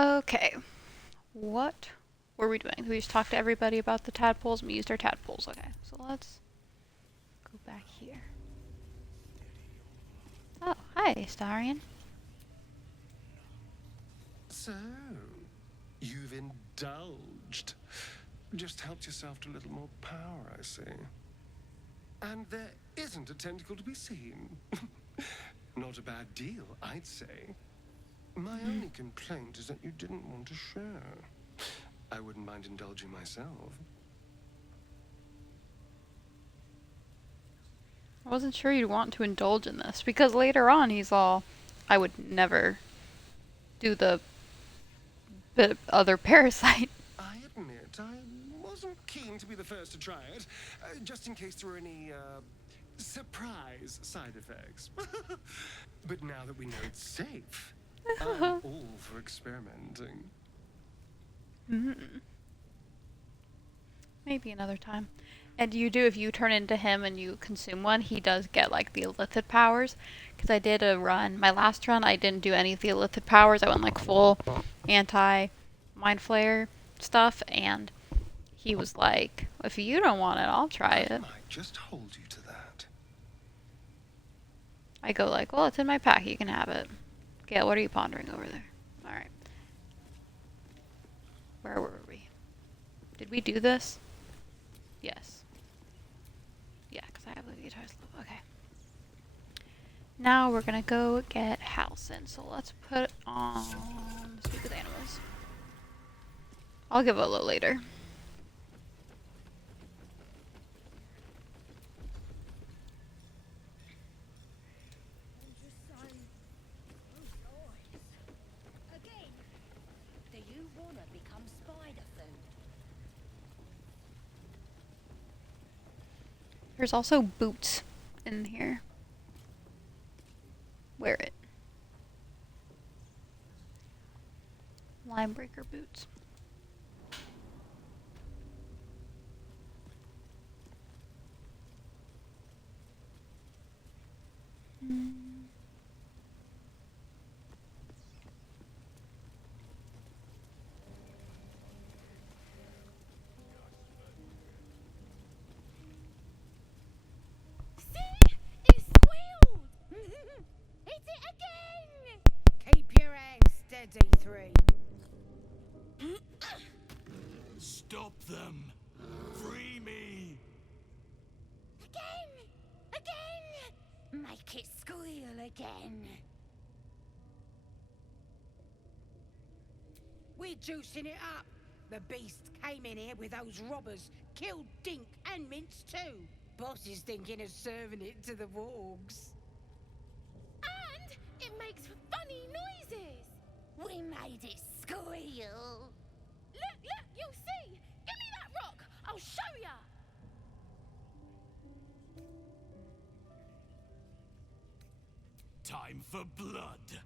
Okay, what were we doing? We just talked to everybody about the tadpoles and we used our tadpoles. Okay, so let's go back here. Oh, hi, Starion. So, you've indulged. Just helped yourself to a little more power, I see. And there isn't a tentacle to be seen. Not a bad deal, I'd say. My only complaint is that you didn't want to share. I wouldn't mind indulging myself. I wasn't sure you'd want to indulge in this because later on he's all, I would never do the other parasite. I admit, I wasn't keen to be the first to try it, just in case there were any, surprise side effects. But now that we know it's safe, I'm all for experimenting. Maybe another time. And you do, if you turn into him and you consume one, he does get like the illithid powers. Because I did a run, my last run, I didn't do any of the illithid powers. I went like full anti-mind flare stuff, and he was like, if you don't want it, I'll try I it. might just hold you to that. I go like, well, it's in my pack, you can have it. Gail, what are you pondering over there? Alright. Where were we? Did we do this? Yes. Yeah, because I have the guitar slope. Okay. Now we're gonna go get Halsin. So let's put on Speak with Animals. I'll give it a little later. Again, do you want to become spider food? There's also boots in here. Wear it. Linebreaker boots. See? It squealed! Hit it again! Keep your hands steady, three. Stop them! Free me! Again! Again! Make it squeal again. We're juicing it up. The beast came in here with those robbers, killed Dink and Mince too. Boss is thinking of serving it to the wargs. And it makes funny noises. We made it squeal. Look, you'll see. Give me that rock. I'll show ya. Time for blood!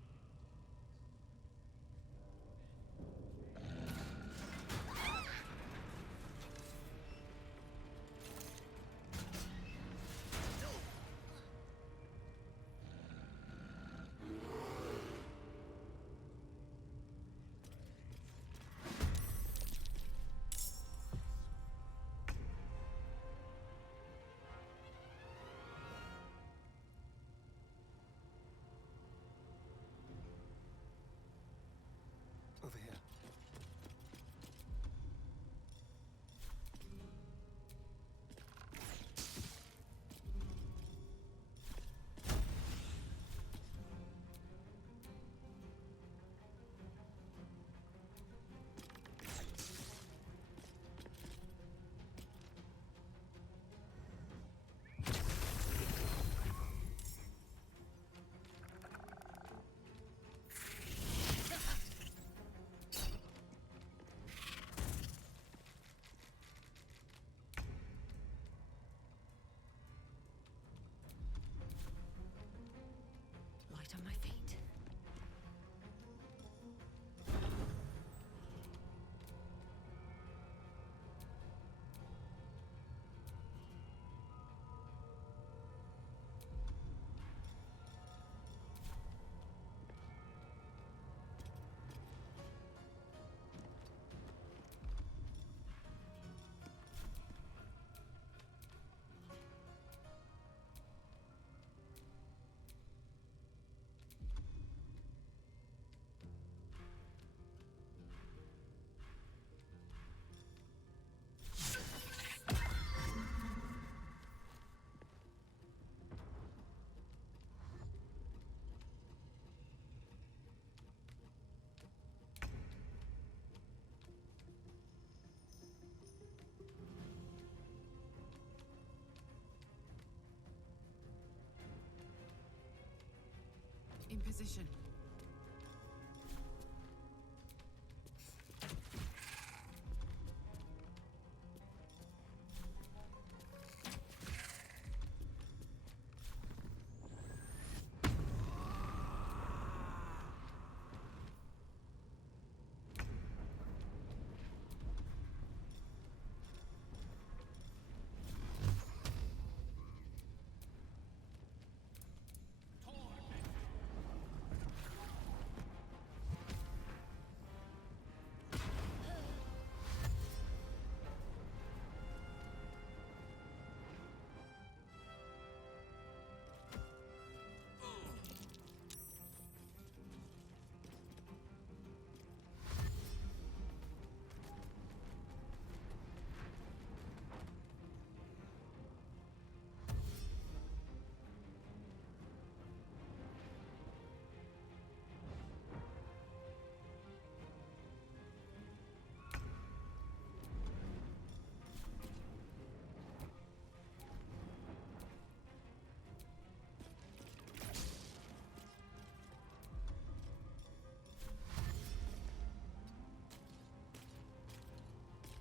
In position.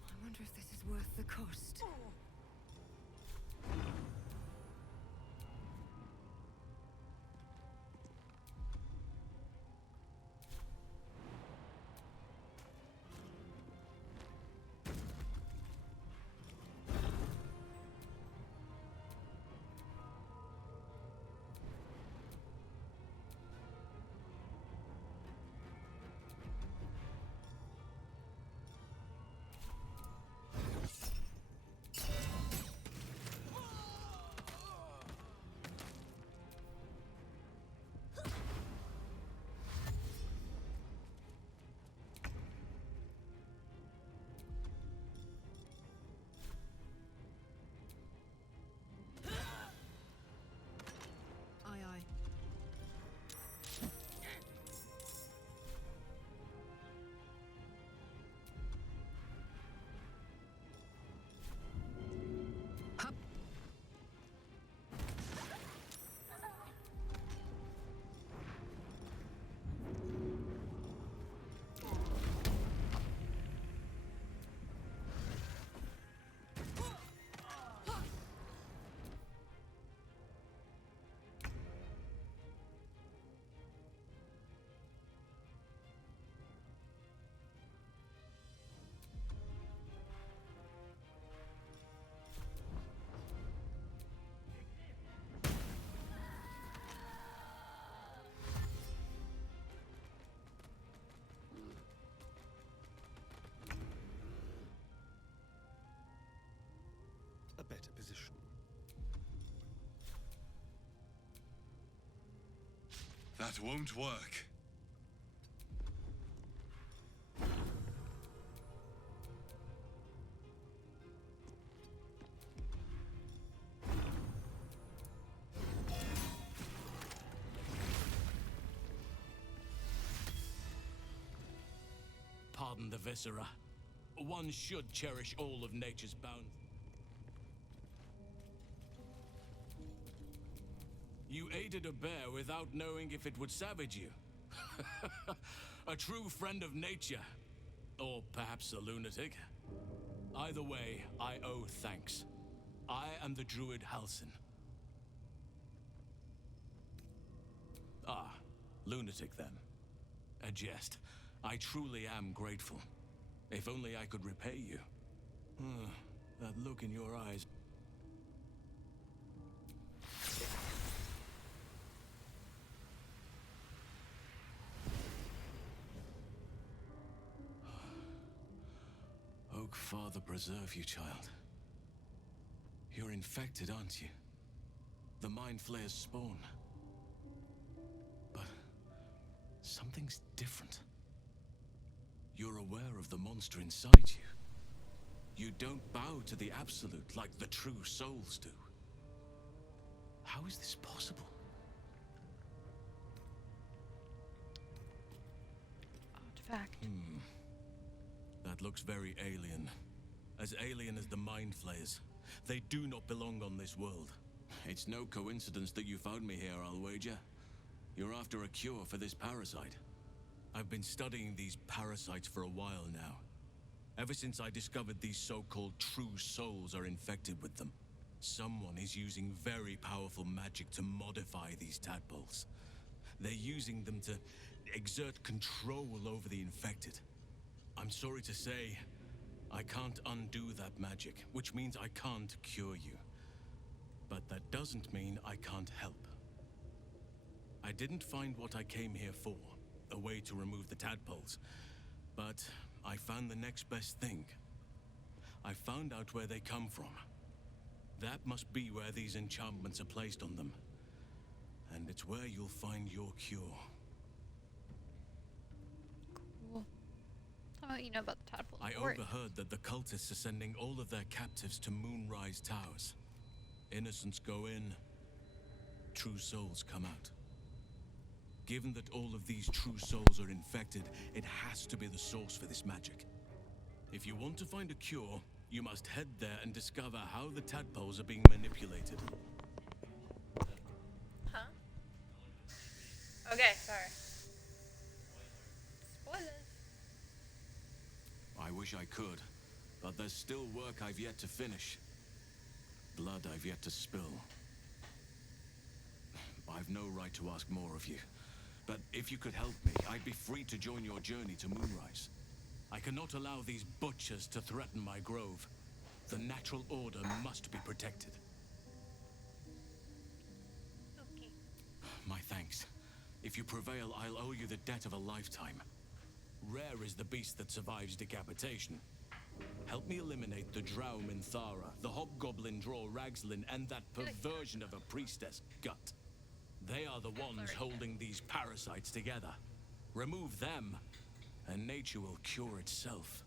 I wonder if this is worth the cost. Aye, aye. Hup. A better position. That won't work. Pardon the viscera. One should cherish all of nature's bounty. You aided a bear without knowing if it would savage you. A true friend of nature. Or perhaps a lunatic. Either way, I owe thanks. I am the druid Halsin. Ah, lunatic then. A jest. I truly am grateful. If only I could repay you. That look in your eyes. Oak Father preserve you, child. You're infected, aren't you? The Mind Flayer's spawn. But something's different. You're aware of the monster inside you. You don't bow to the Absolute like the true souls do. How is this possible? Artifact. That looks very alien. As alien as the Mind Flayers. They do not belong on this world. It's no coincidence that you found me here, I'll wager. You're after a cure for this parasite. I've been studying these parasites for a while now. Ever since I discovered these so-called true souls are infected with them. Someone is using very powerful magic to modify these tadpoles. They're using them to exert control over the infected. I'm sorry to say, I can't undo that magic, which means I can't cure you. But that doesn't mean I can't help. I didn't find what I came here for, a way to remove the tadpoles, but I found the next best thing. I found out where they come from. That must be where these enchantments are placed on them. And it's where you'll find your cure. Cool. Tell me what you know about the tadpole. I overheard that the cultists are sending all of their captives to Moonrise Towers. Innocents go in, true souls come out. Given that all of these true souls are infected, it has to be the source for this magic. If you want to find a cure, you must head there and discover how the tadpoles are being manipulated. Huh? Okay, sorry. Spoilers. I wish I could, but there's still work I've yet to finish. Blood I've yet to spill. I've no right to ask more of you, but if you could help me, I'd be free to join your journey to Moonrise. I cannot allow these butchers to threaten my grove. The natural order must be protected. Okay. My thanks. If you prevail, I'll owe you the debt of a lifetime. Rare is the beast that survives decapitation. Help me eliminate the Drow Minthara, the hobgoblin Draw Ragslin, and that perversion of a priestess, Gut. They are the ones holding these parasites together. Remove them, and nature will cure itself.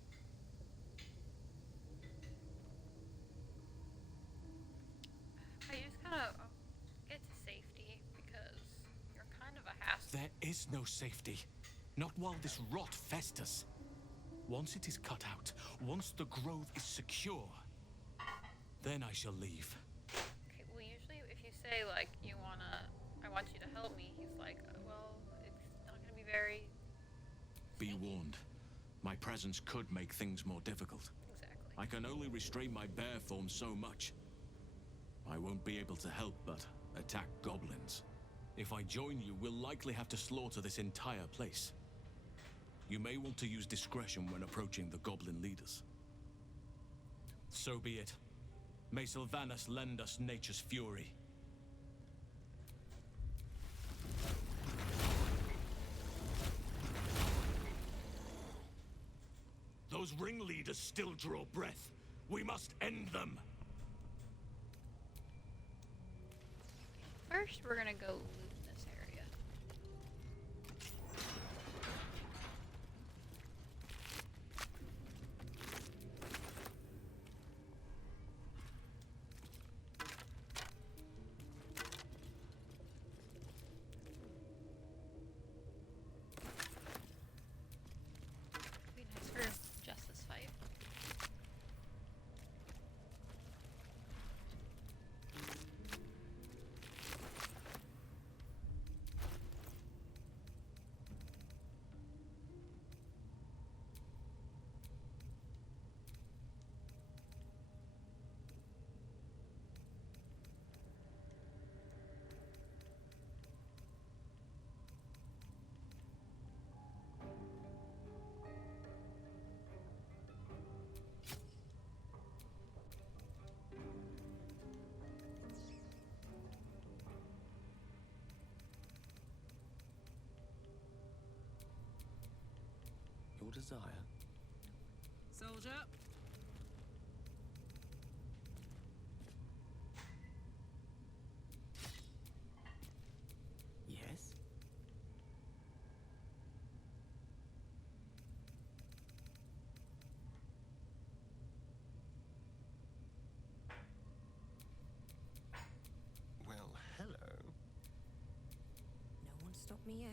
I just kind of get to safety because you're kind of a hassle. There is no safety. Not while this rot festers. Once it is cut out, once the grove is secure, then I shall leave. Okay, well, usually if you say, like, I want you to help me, he's like, well, it's not going to be very... Be warned. My presence could make things more difficult. Exactly. I can only restrain my bear form so much. I won't be able to help but attack goblins. If I join you, we'll likely have to slaughter this entire place. You may want to use discretion when approaching the goblin leaders. So be it. May Sylvanas lend us nature's fury. Those ringleaders still draw breath. We must end them. First, we're going to go loot this area. Be nice for just this fight. Your desire. Soldier. Yes? Well, hello. No one stopped me yet.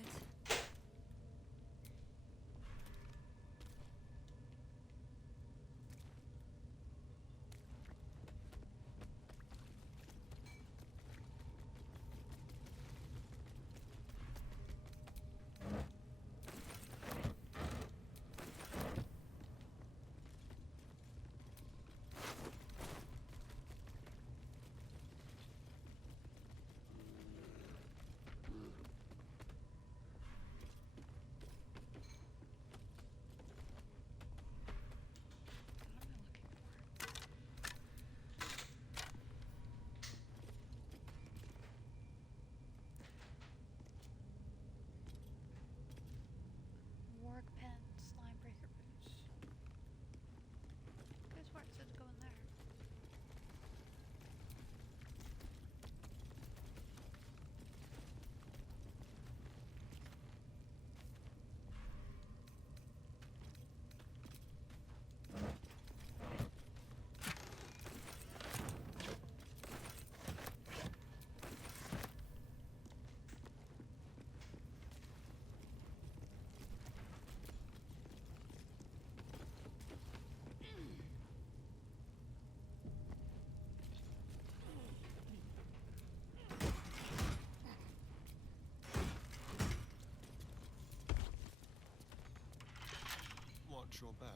watch your back.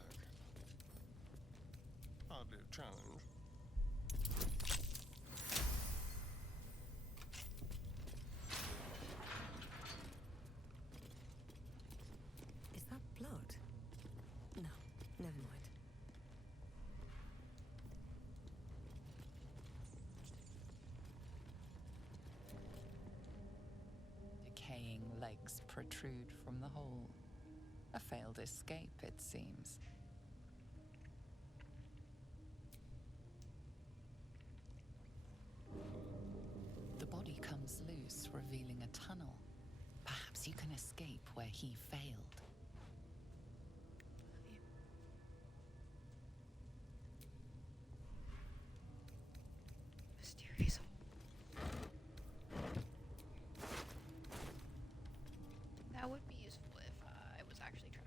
Hardly a challenge. Is that blood? No, never mind. Decaying legs protrude from the hole. A failed escape, it seems. The body comes loose, revealing a tunnel. Perhaps you can escape where he failed. Mysterious. That would be useful if I was actually trapped.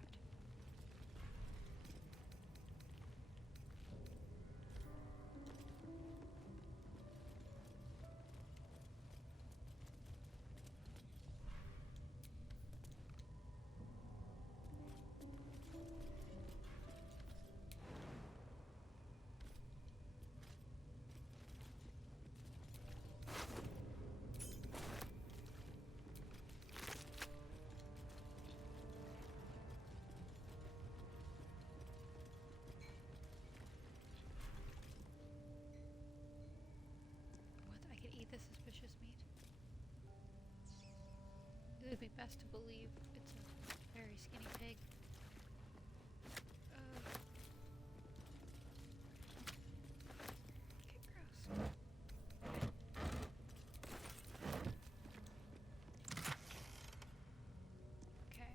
What? I could eat the suspicious meat? It would be best to believe it's a very skinny pig. Okay, gross. Okay.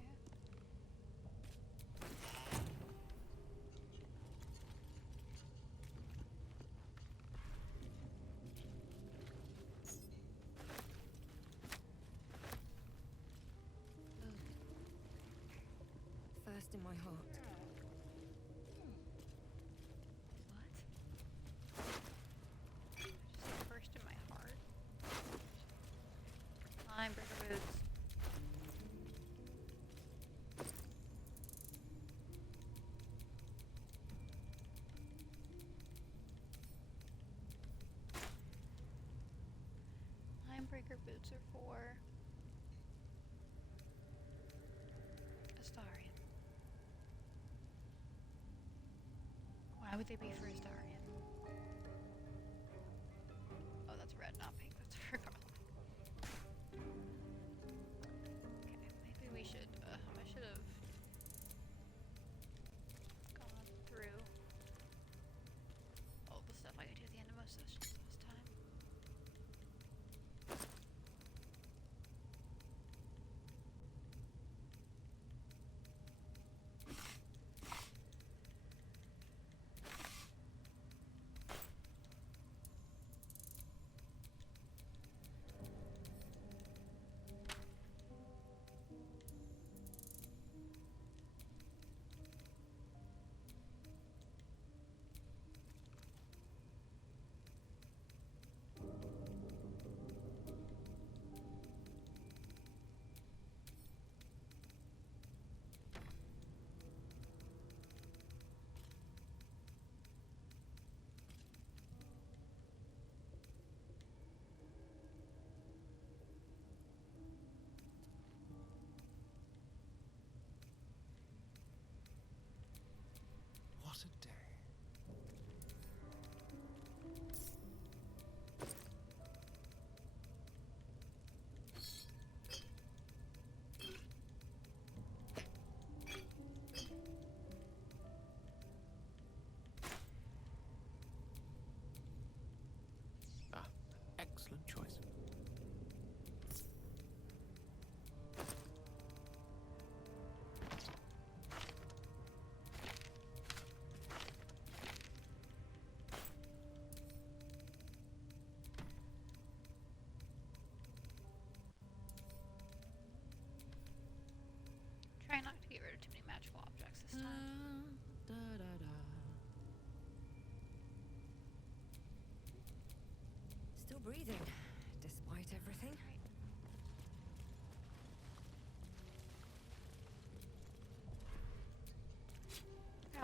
First in my heart. What? Just say first in my heart. Climb, Burger Boots. Linebreaker boots are for Astarion. Why would they be for Astarion? Oh, that's red, not pink. That's for Garland. Okay, maybe we should. I should have gone through all the stuff I could do at the end of most sessions last time. What a day. Ah, excellent choice. Try not to get rid of too many magical objects this time. Still breathing, despite everything. Right.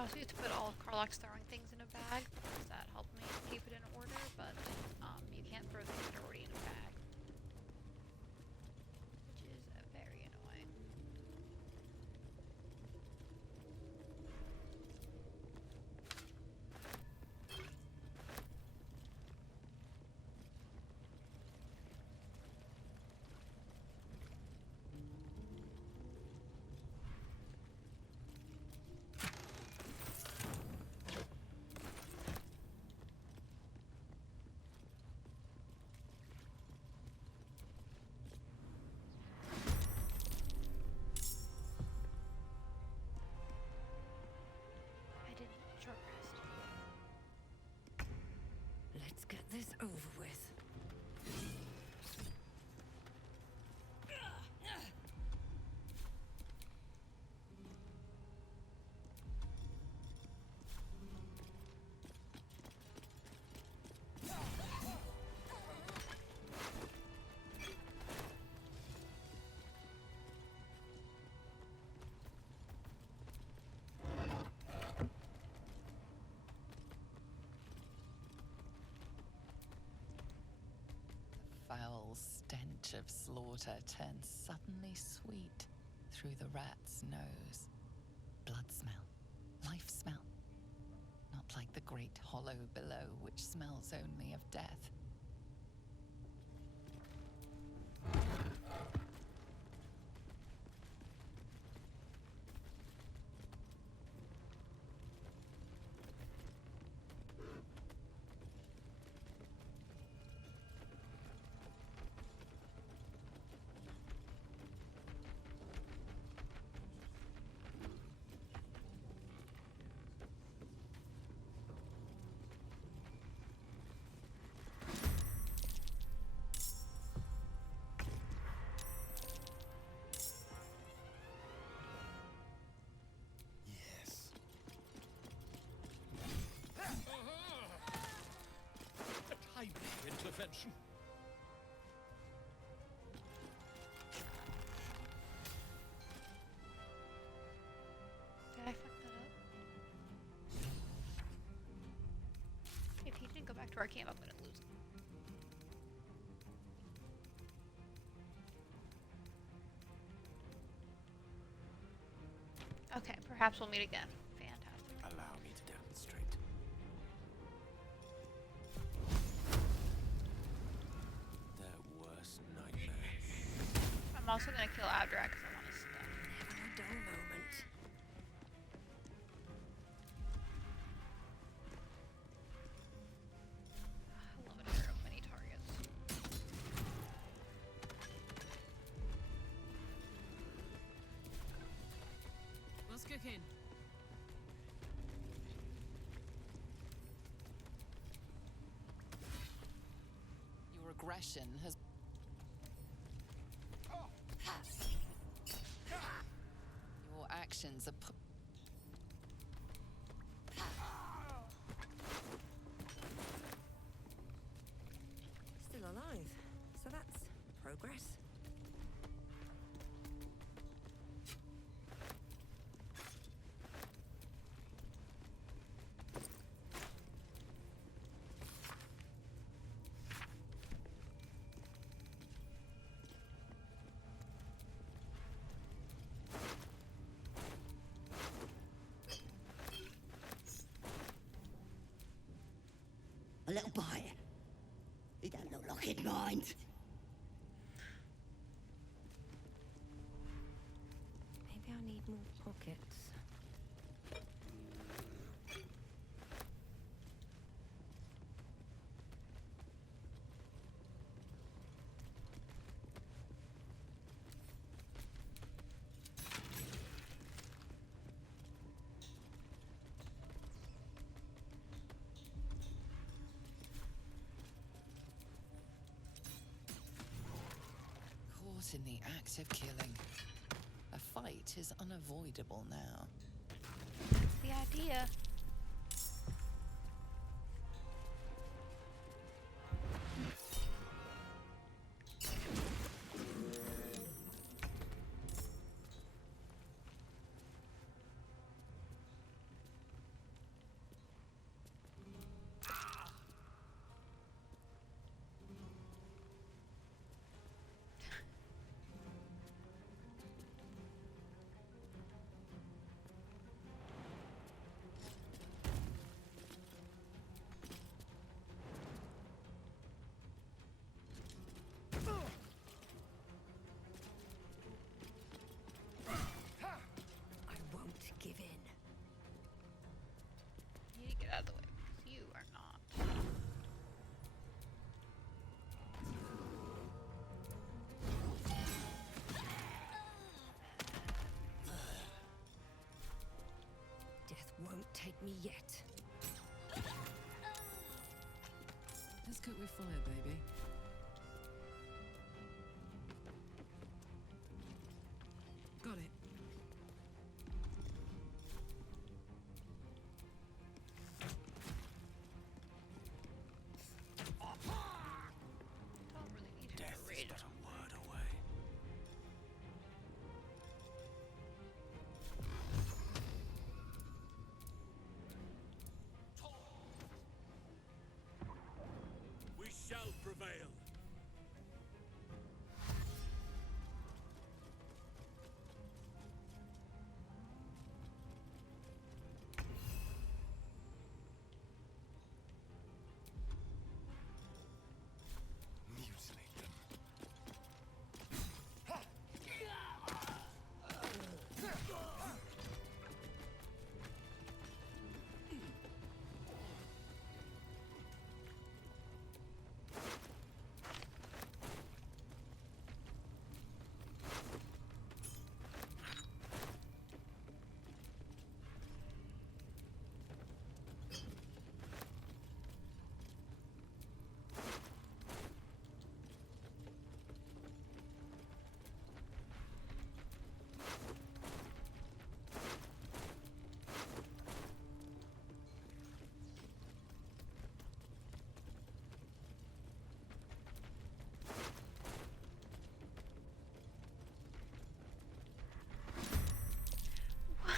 I also used to put all of Carlock's throwing things in a bag because that helped me keep it in order, but you can't throw things that are already in a bag, which is very annoying. I didn't short rest. Let's get this over with. Foul stench of slaughter turns suddenly sweet through the rat's nose. Blood smell, life smell. Not like the great hollow below, which smells only of death. Yes. A timely intervention. Did I fuck that up? If he didn't go back to our camp, I'm gonna lose him. Okay, perhaps we'll meet again. Fantastic. Allow me to demonstrate. Their worst nightmare. I'm also gonna kill Abdrak because I want his stuff. Never a dull moment. I love an arrow of many targets. What's cooking? Your aggression has... Your actions are Still alive. So that's progress. A little bite. He don't look like he'd mind. Maybe I need more pockets. caught in the act of killing. A fight is unavoidable now. That's the idea. won't take me yet. Let's cook with fire, baby. Got it. Don't really need Death to is raid. but a word away. We shall prevail. Mutilate them.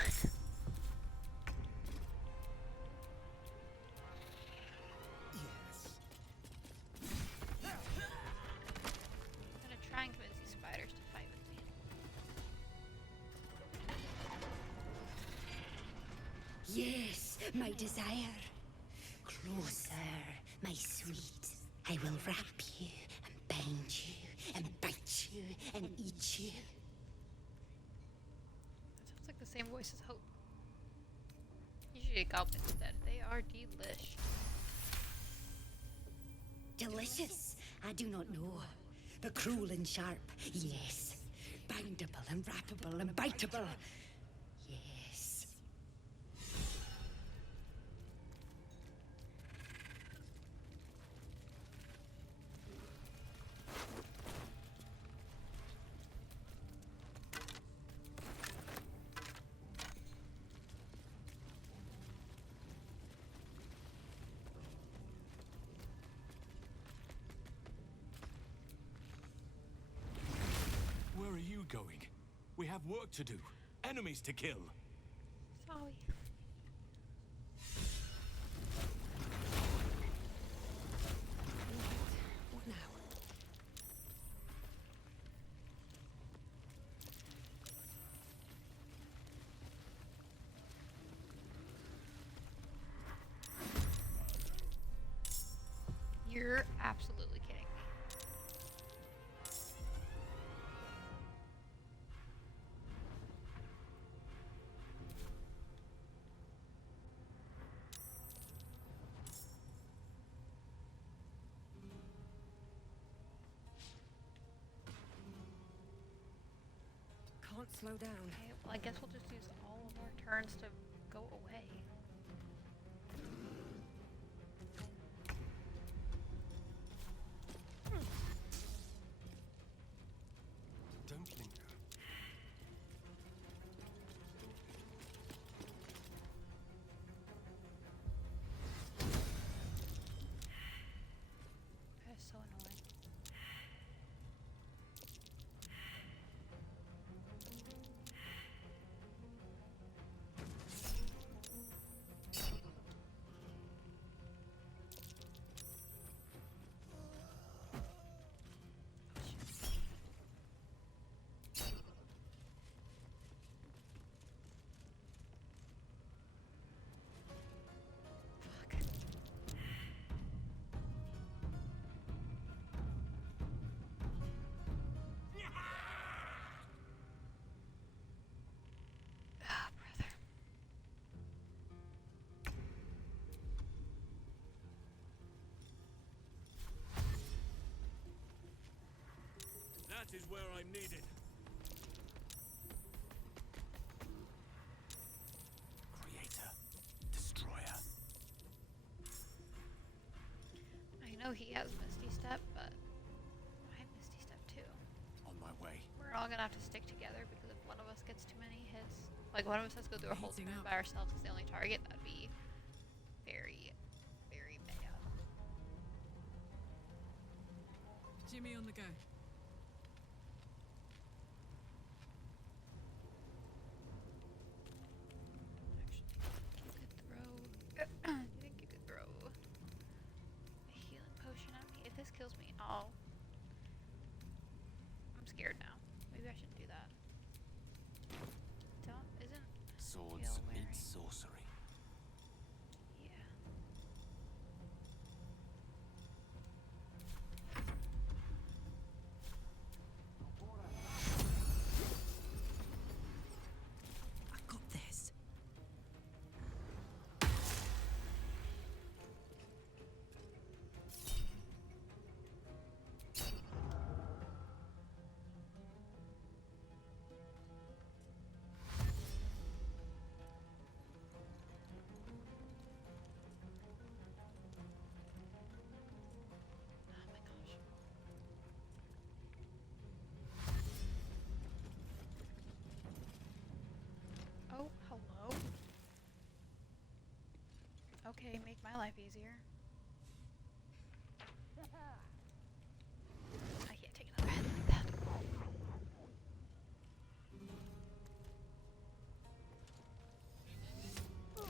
Yes. I'm gonna try and convince these spiders to fight with me. Yes, my desire. Closer, my sweet. I will wrap you and bind you and bite you and eat you. That sounds like the same voice as Hope. Usually a goblin instead. They are delish. Delicious, I do not know. But cruel and sharp, yes. Bindable and wrappable and biteable, yes. Where are you going? We have work to do. Enemies to kill. Sorry. What now? You're absolutely kidding me. Can't slow down. Okay, well, I guess we'll just use all of our turns to go away. Don't linger. That's so annoying. Fuck. Ah, brother. That is where I'm needed. Creator, gonna have to stick together because if one of us gets too many hits, like one of us has to go through a whole Heating turn up. by ourselves as the only target, that'd be very, very bad. Jimmy on the go. Actually, you could throw. Do you think you could throw a healing potion at me? If this kills me, I'm scared now. Maybe I shouldn't do that. Isn't Swords skill wearing? meet sorcery. Yeah. I got this. Oh my gosh. Oh, hello. Okay, make my life easier. I can't take another hit like that. Oh,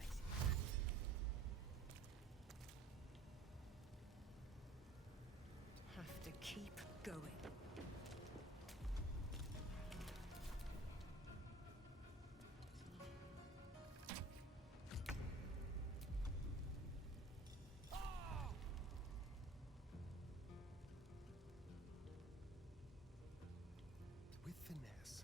I see. Have to keep going. With finesse.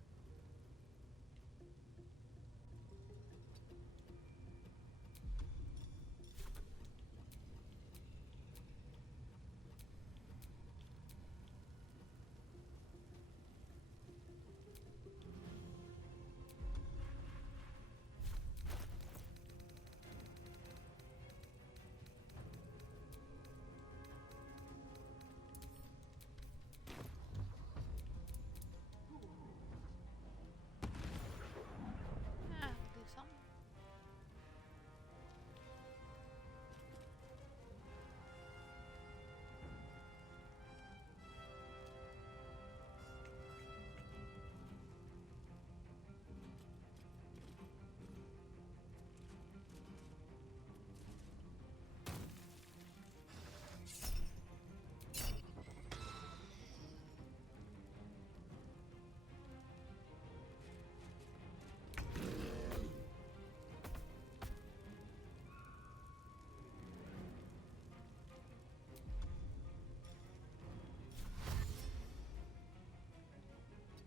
Ah, we'll do something.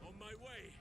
On my way.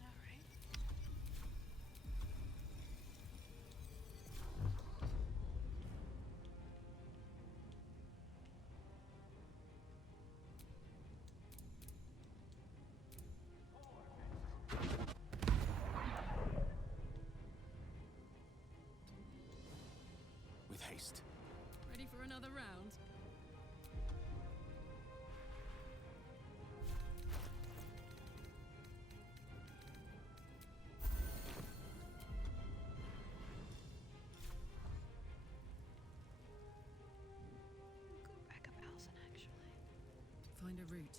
All right. With haste. Ready for another round? Go back up Halsin, actually. Find a route.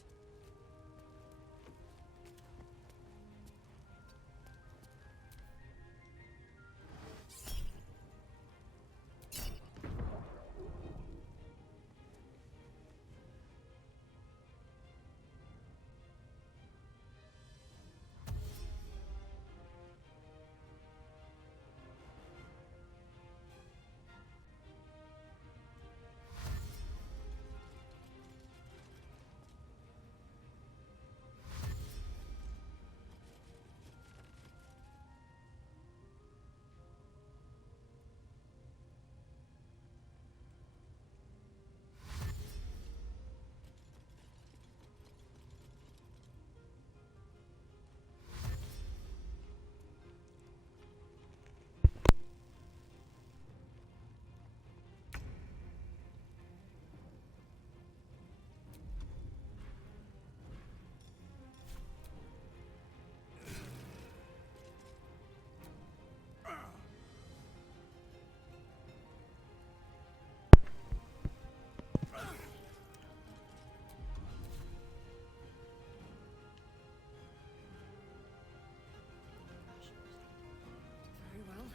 Very well.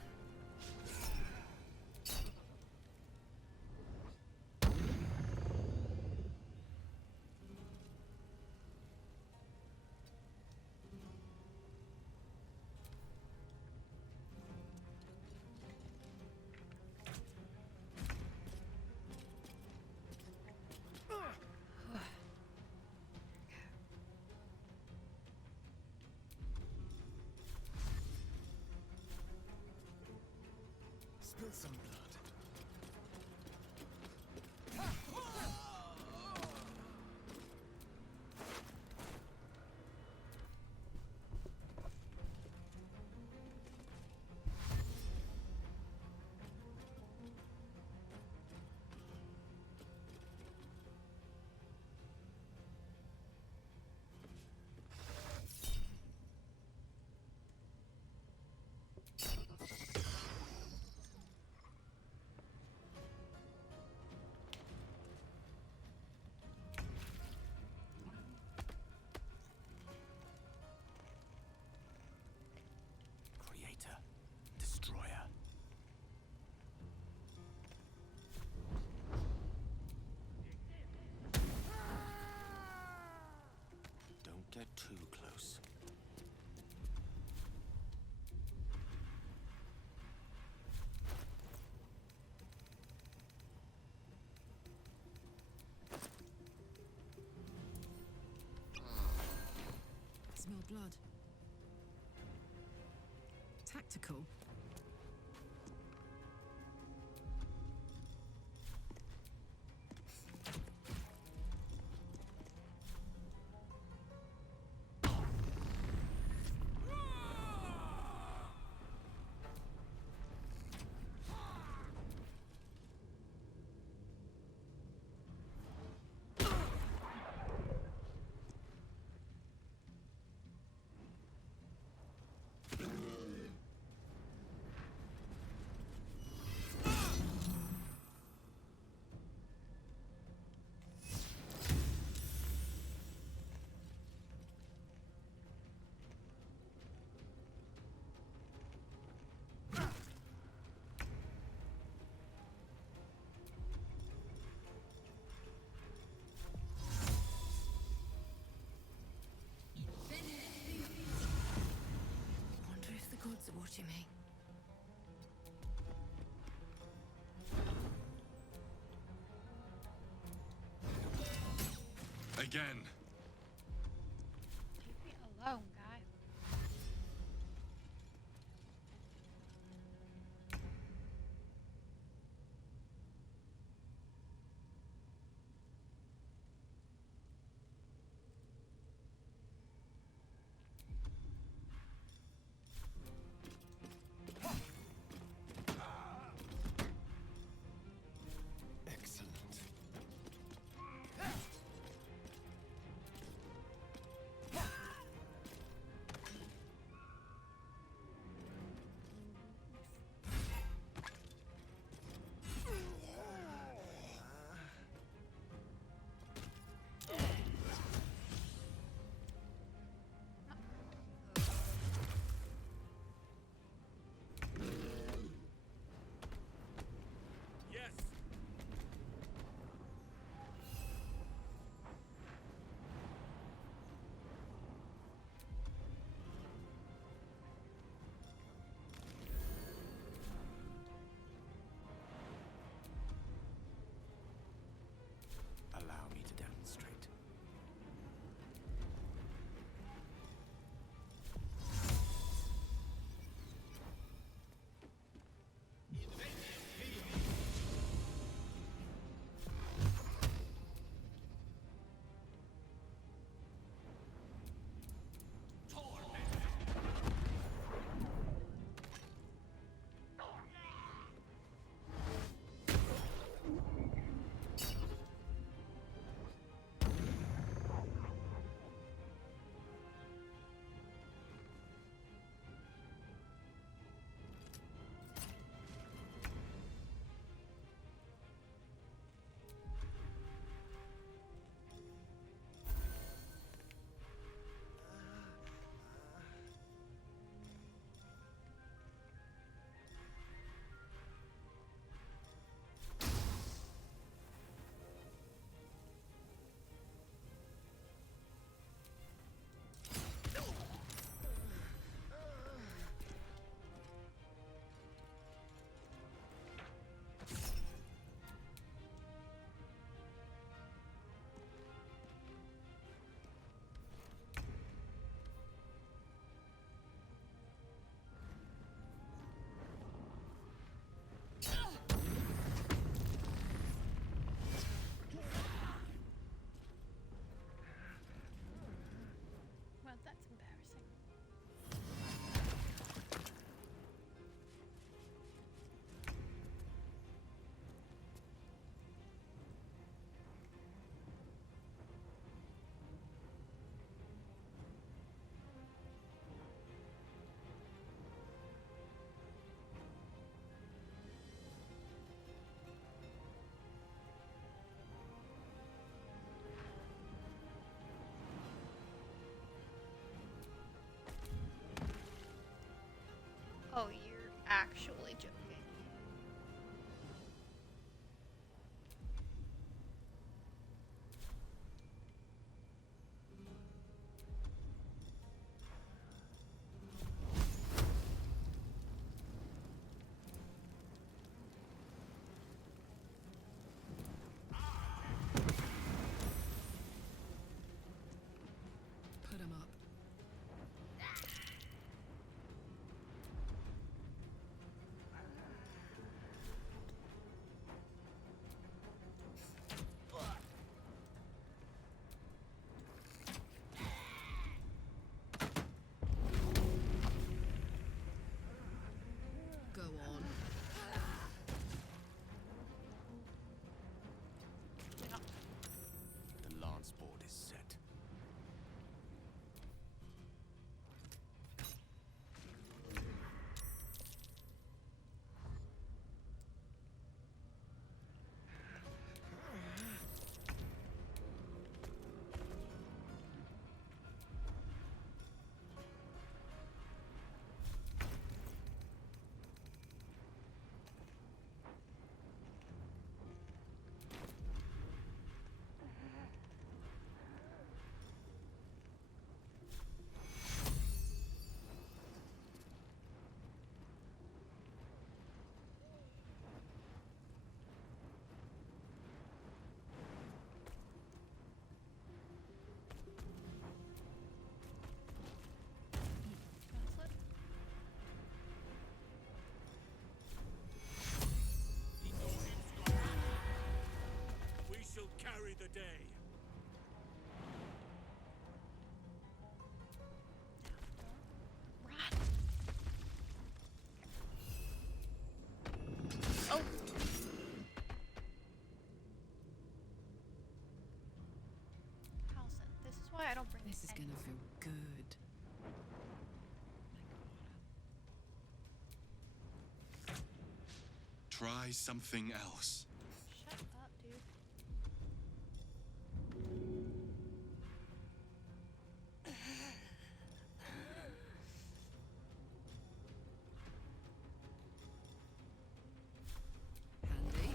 Spill some blood. Creator, destroyer. Don't get too close. Smell blood. Tactical. Wonder if the gods are watching me. Again. Leave me alone, guy. Oh, you're actually joking. Put him up. Go on. The lance board is set. We shall carry the day. Oh. Halsin, this is why I don't bring This is any- gonna feel good. Try something else. Shut up, dude. Handy.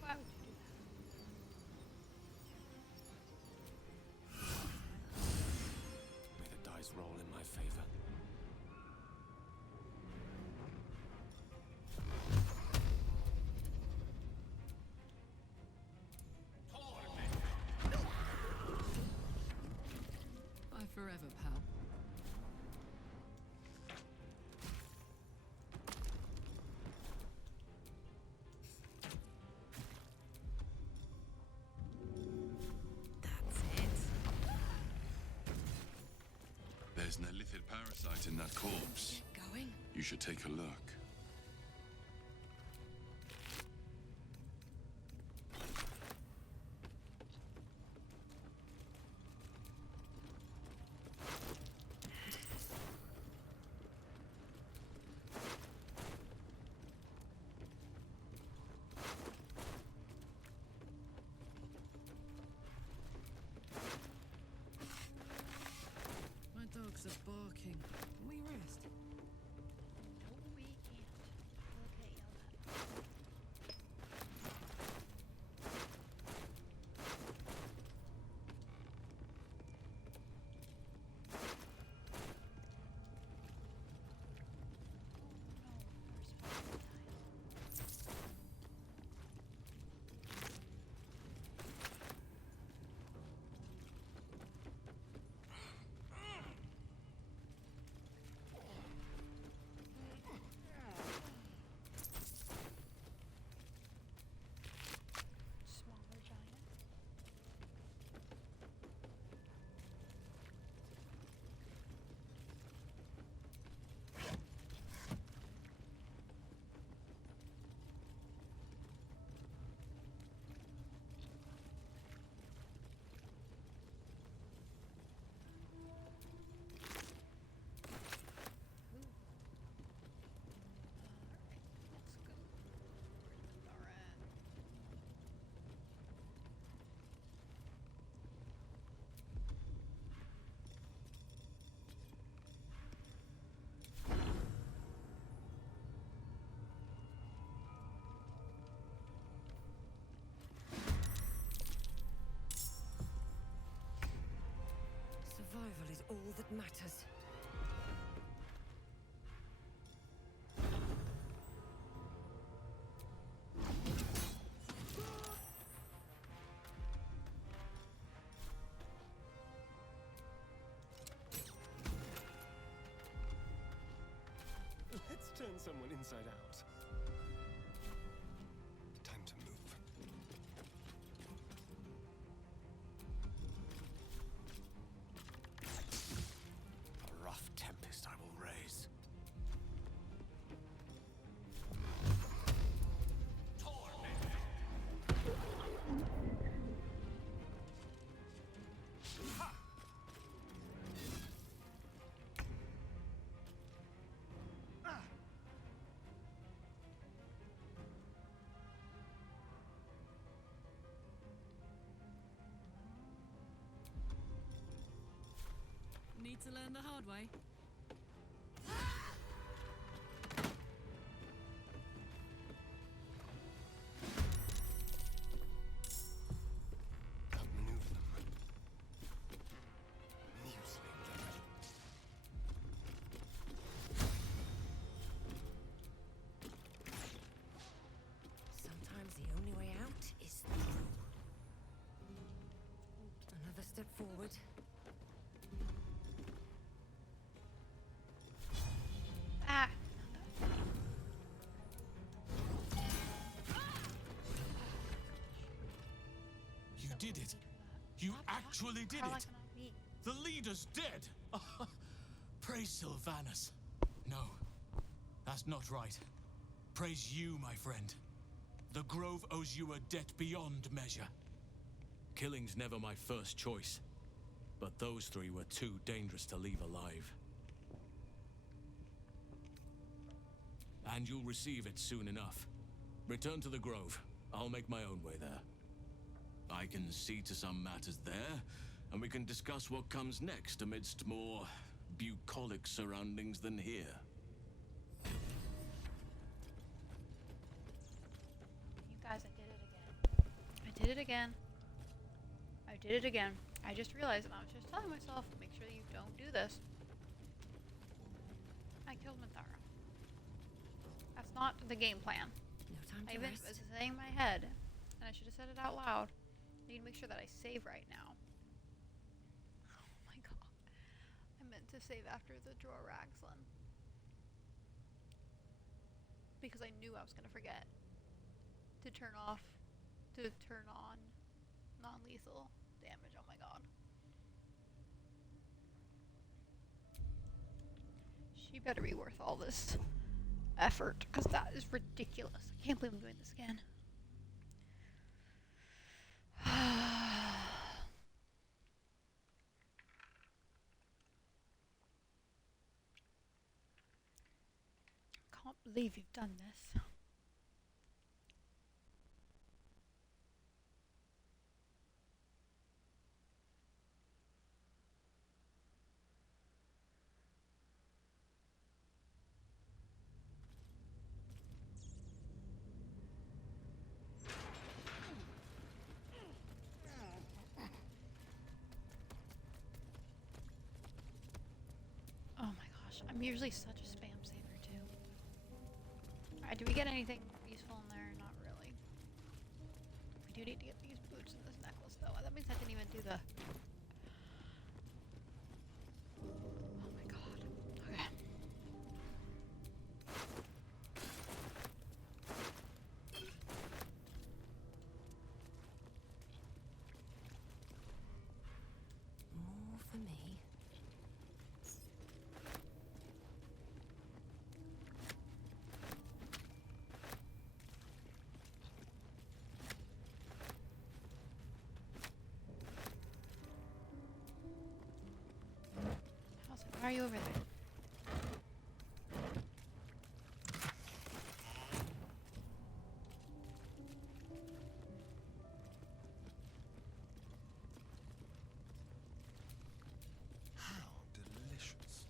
Why would you do May the dice roll in my favor. Bye forever, pal. That's it. There's an illithid parasite in that corpse. Going? You should take a look. My dogs are barking. Can we rest? No, we can't. Okay, yell at. survival is all that matters. Let's turn someone inside out. Time to move. A rough tempest I will raise. Need to learn the hard way. Outmaneuver them. Museling them. Sometimes the only way out is through. Another step forward. Ah. You did it. You actually did it. The leader's dead. Praise Sylvanas. No, that's not right. Praise you, my friend. The Grove owes you a debt beyond measure. Killing's never my first choice, but those three were too dangerous to leave alive. And you'll receive it soon enough. Return to the Grove. I'll make my own way there. I can see to some matters there, and we can discuss what comes next amidst more bucolic surroundings than here. You guys, I did it again. I did it again. I did it again. I just realized, and I was just telling myself, make sure you don't do this. I killed Minthara. That's not the game plan. No time I to even rest. was saying in my head, and I should have said it out loud. I need to make sure that I save right now. Oh my god. I meant to save after the Droraxlin. Because I knew I was going to forget to turn on non-lethal damage. Oh my god. She better be worth all this effort, because that is ridiculous. I can't believe I'm doing this again. Can't believe you've done this. Oh my gosh, I'm usually such a spam saver too. Alright, do we get anything useful in there? Not really. We do need to get these boots and this necklace though. That means I didn't even do the... Oh my god. Okay. More for me. Halsin, why are you over there? How delicious.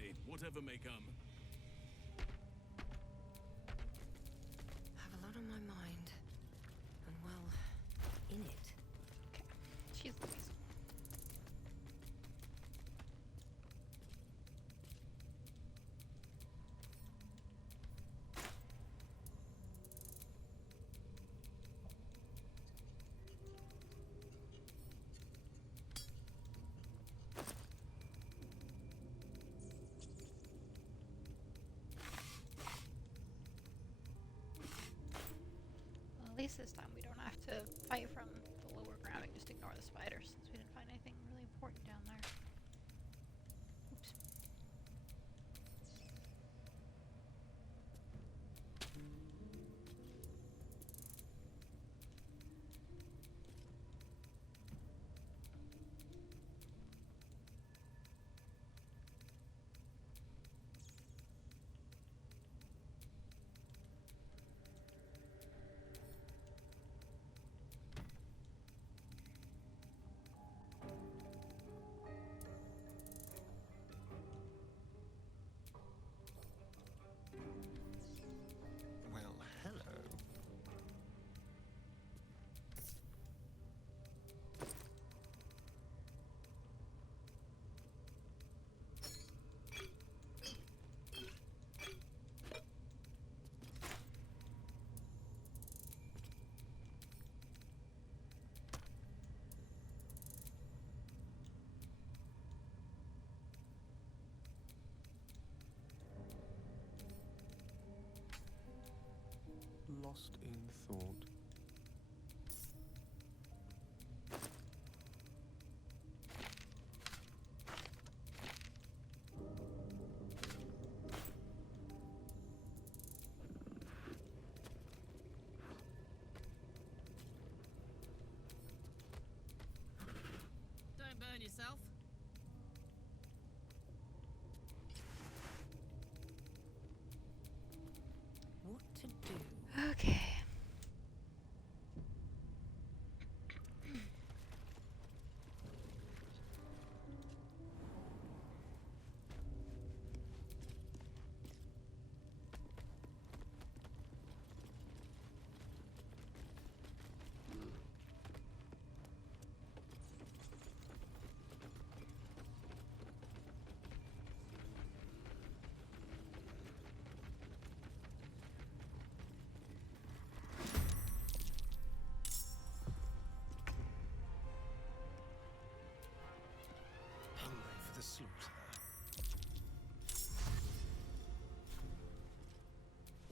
ready, whatever may come. Have a lot on my mind. And well, in it. Okay. She's Louise. Well, at least this time we don't have to fight from the lower ground. We can just ignore the spiders since we didn't find anything really important down there. Oops. Well, hello. Lost in thought. Don't burn yourself. What to do? Okay. Hungry for the slaughter.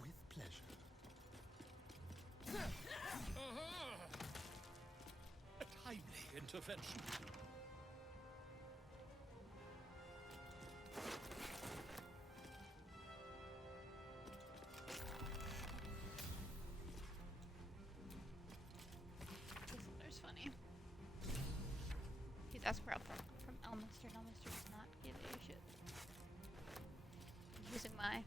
With pleasure. A timely intervention. This letter's funny. He's asked for help from Elminster. Elminster does not give a shit. I'm using my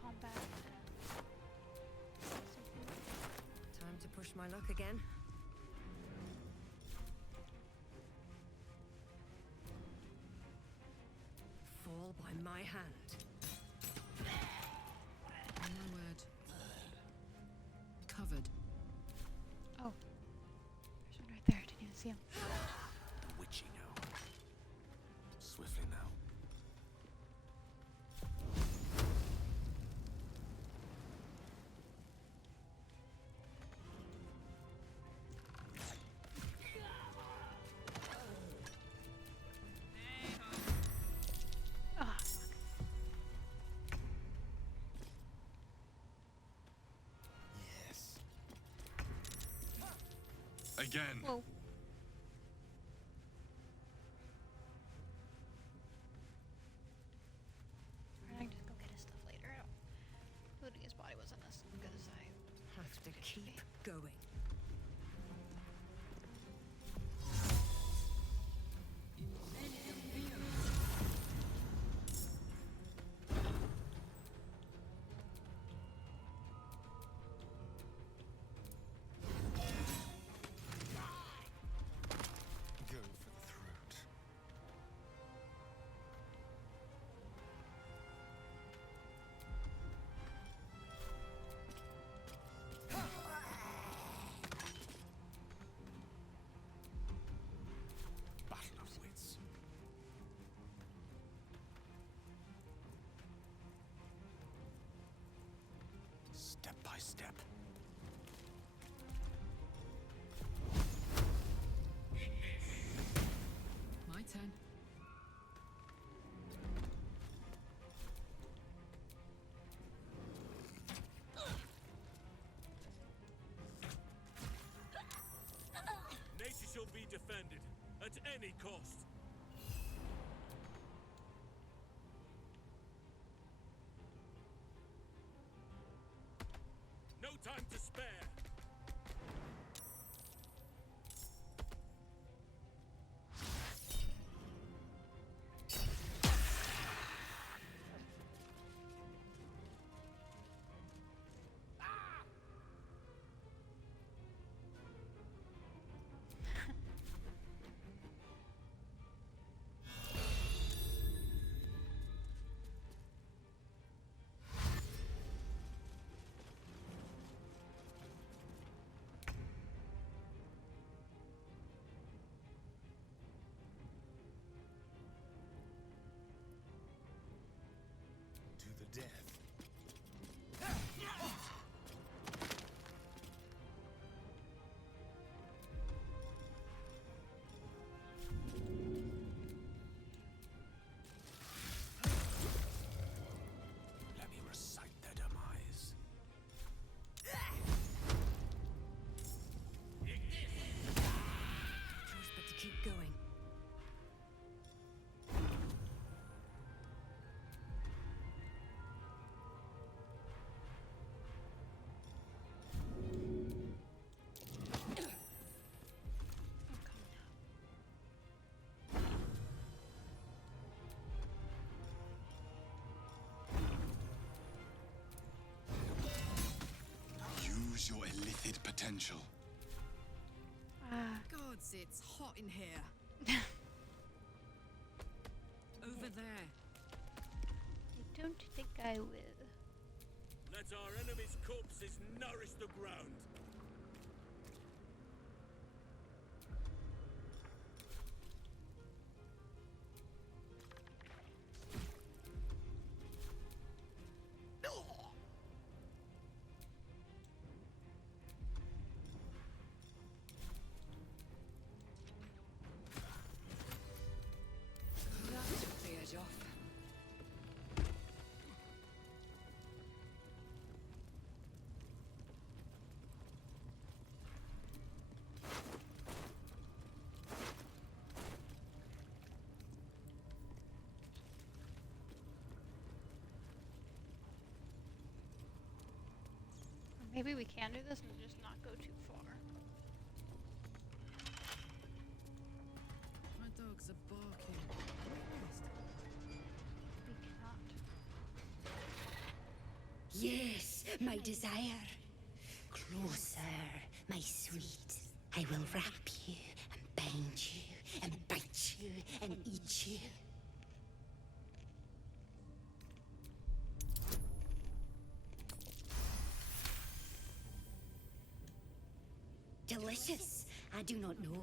combat. Time to push my luck again. Fall by my hand. No word. Covered. Oh, there's one right there. I didn't even see him. Witching hour. Swiftly now. Ah, fuck. Yes. Again. Whoa. I can just go get his stuff later. I don't. Looting his body wasn't as good as I. Have to keep going. Go for the throat. defended at any cost. No time to spare. To the death. Let me recite their demise. Choice but to keep going. Use your illithid potential. Gods, it's hot in here. Over there. I don't think I will. Let our enemies' corpses nourish the ground. That took the edge off. Maybe we can do this and just not go too far. My dogs are barking. Can we rest? We cannot. Yes, my desire. Closer, my sweet. I will wrap you and bind you and bite you and eat you. Delicious, I do not know.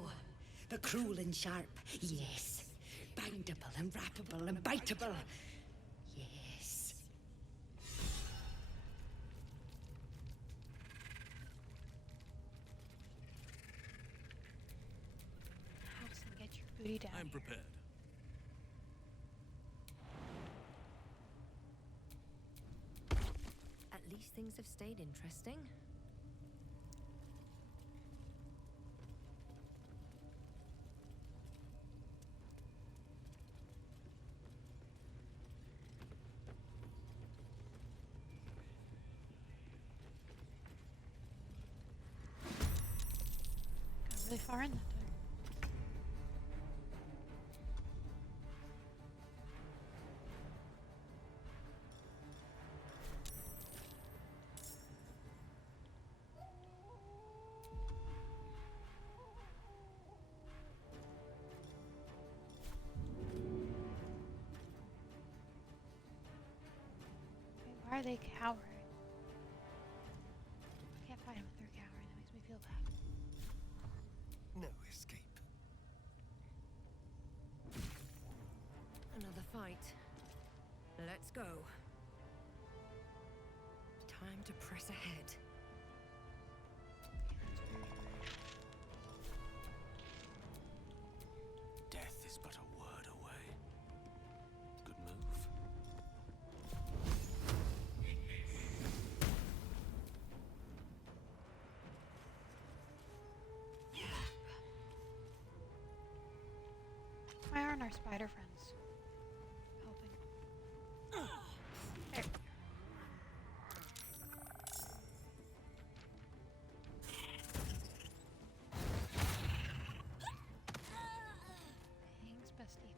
But cruel and sharp, yes. Bindable and wrappable and biteable, yes. Halsin, get your booty down. I'm here. prepared. At least things have stayed interesting. Got really far in that time. Wait, why are they cowering? I can't fight them if they're cowering. That makes me feel bad. No escape. Another fight. Let's go. Time to press ahead. Death is but a word away. Good move. Why aren't our spider friends helping? There. Thanks, bestie.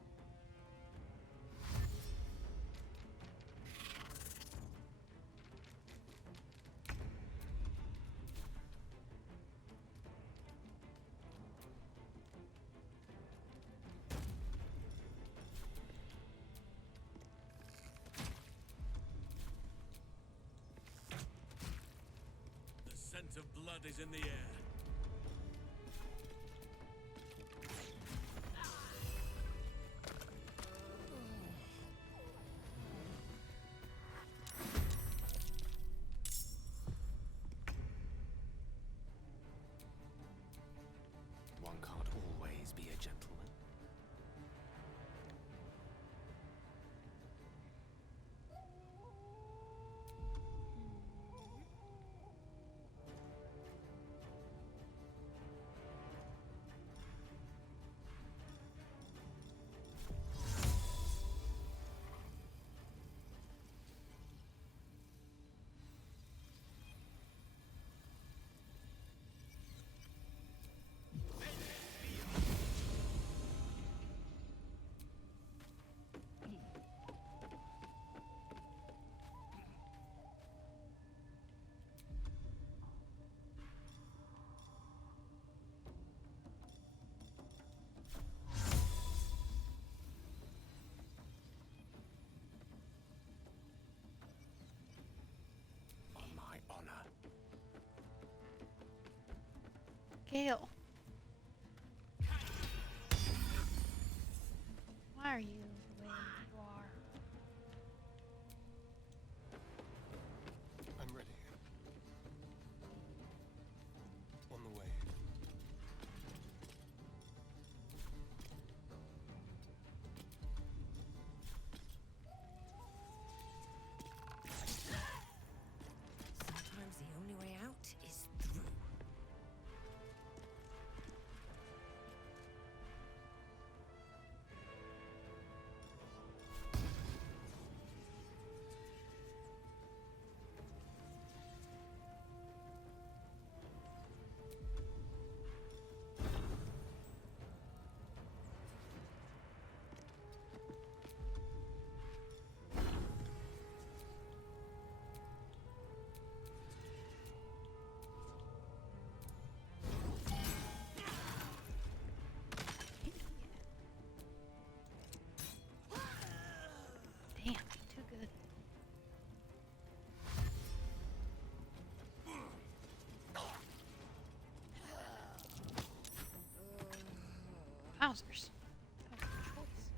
The scent of blood is in the air. One can't always be a gentleman. On my honor. Gale. Why are you the way you are? I'm ready. On the way. Sometimes the only way out is through. Damn, too good. Wowzers. That was a good choice.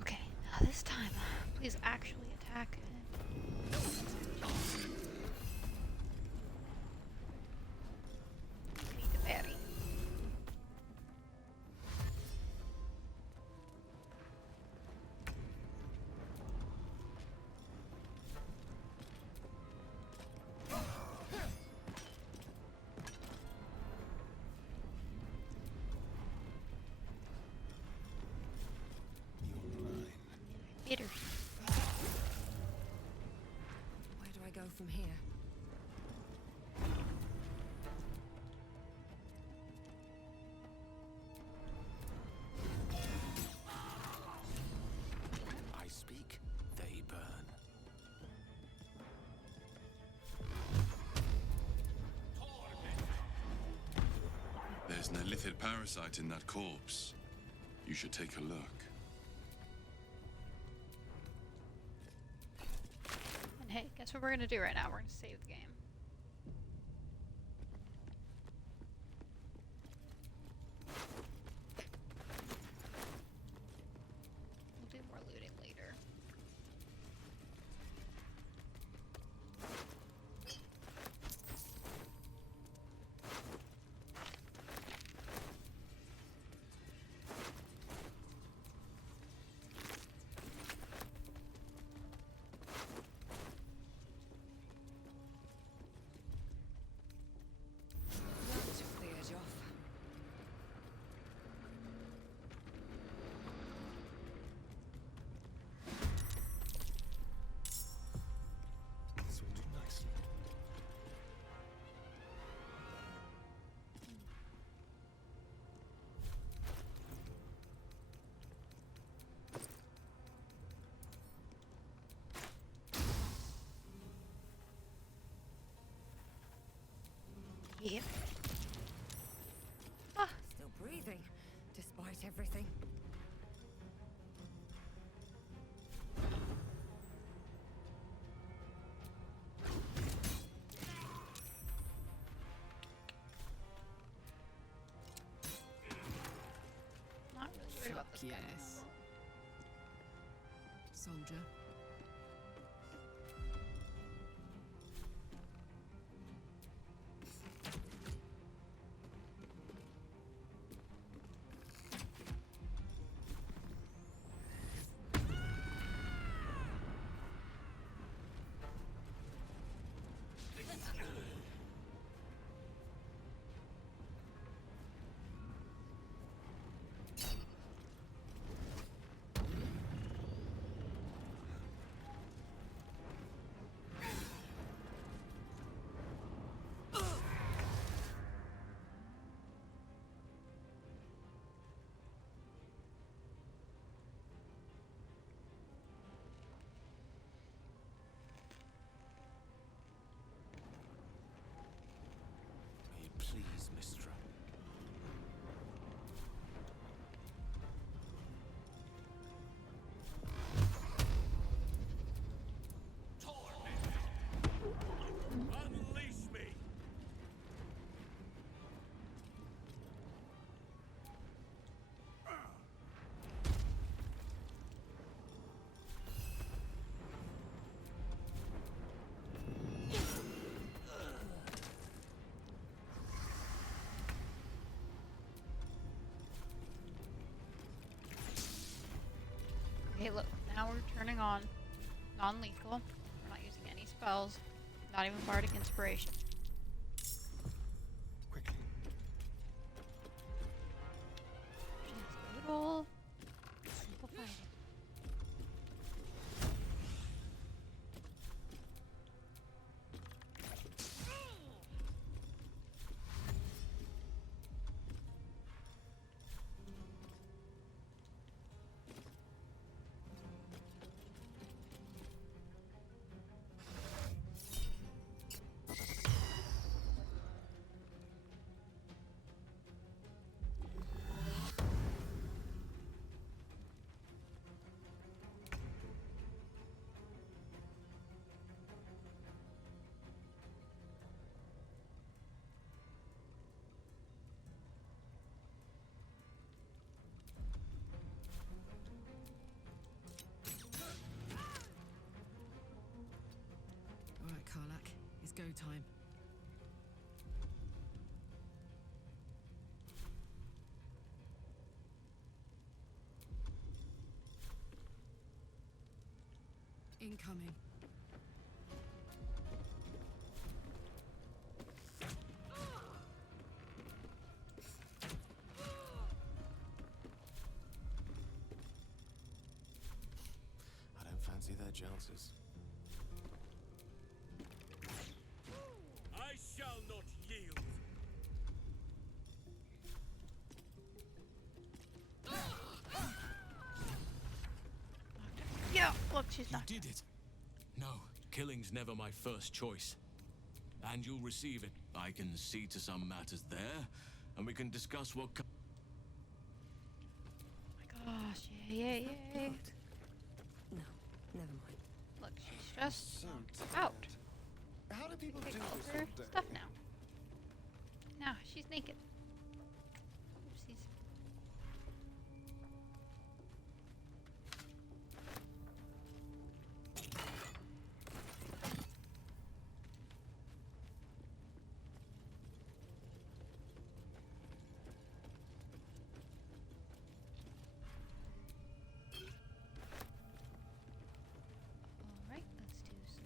Okay, now this time, please actually attack. Beat the baddie. You're mine. Hit her. Where do I go from here? I speak, they burn. There's an illithid parasite in that corpse. You should take a look. Hey, guess what we're gonna do right now? We're gonna save the game. We'll do more looting later. That took the edge off. This will do nicely. Yep. Ah, Still breathing, despite everything. not really worried about this guy. Yes. Soldier. May it please, Mistra. Unleash me! Okay, look. Now we're turning on non-lethal. We're not using any spells. Not even bardic inspiration. Quickly. Just good old simple fighting. All right, Karlak. It's go time. Incoming. I don't fancy their chances. I shall not yield. Yeah, look, she's You not. did it. No, killing's never my first choice. And you'll receive it. I can see to some matters there, and we can discuss what. Oh my gosh, yeah. No, never mind. Look, she's just So knocked tired. out. How do people do Take all this her all day? stuff now. Now she's naked. Oopsies. Alright, let's do some.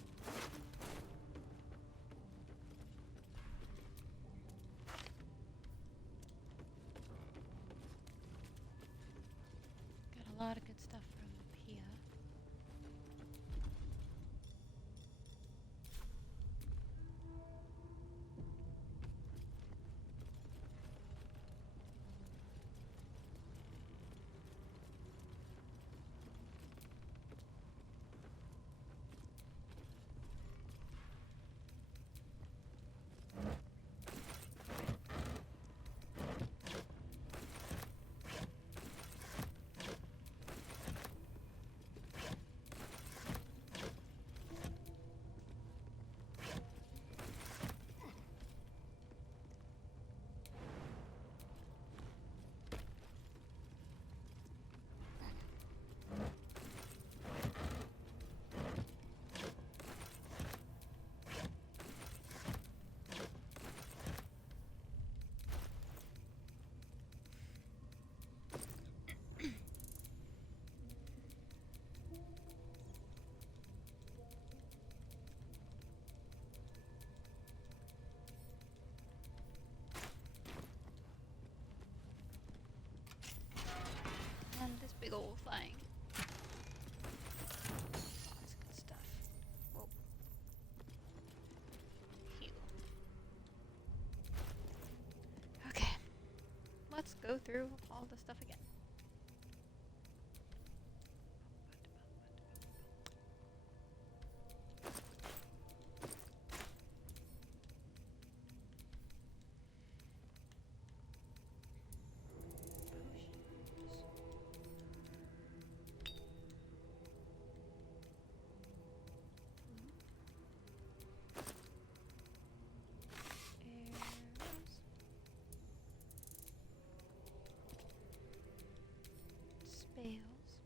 Got a lot of good stuff from Pia. And this big old thing. That's good stuff. Whoa. Heal. Okay. Let's go through all the stuff again. Arrows. Spells.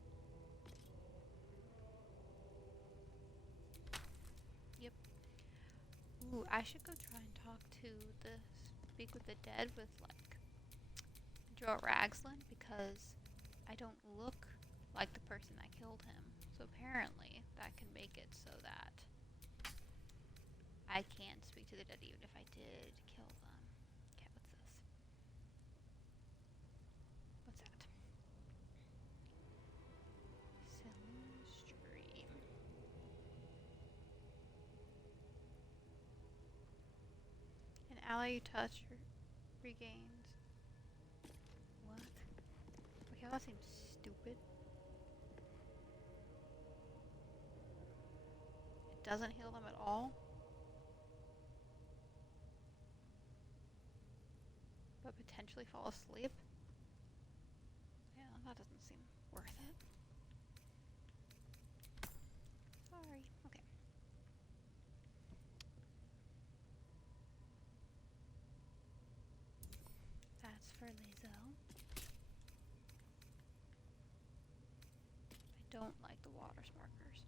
Yep. Ooh, I should go try and talk to the Speak with the Dead with, like, Joe Ragsland, because I don't look like the person that killed him. So apparently that can make it so that I can't speak to the dead even if I did kill them. Okay, what's this? What's that? Saloon Stream. An ally you touch regains. What? Okay, that seems stupid. It doesn't heal them at all. But potentially fall asleep. Yeah, that doesn't seem worth it. Sorry. Okay. That's for Lizzo. I don't like the water sparkers.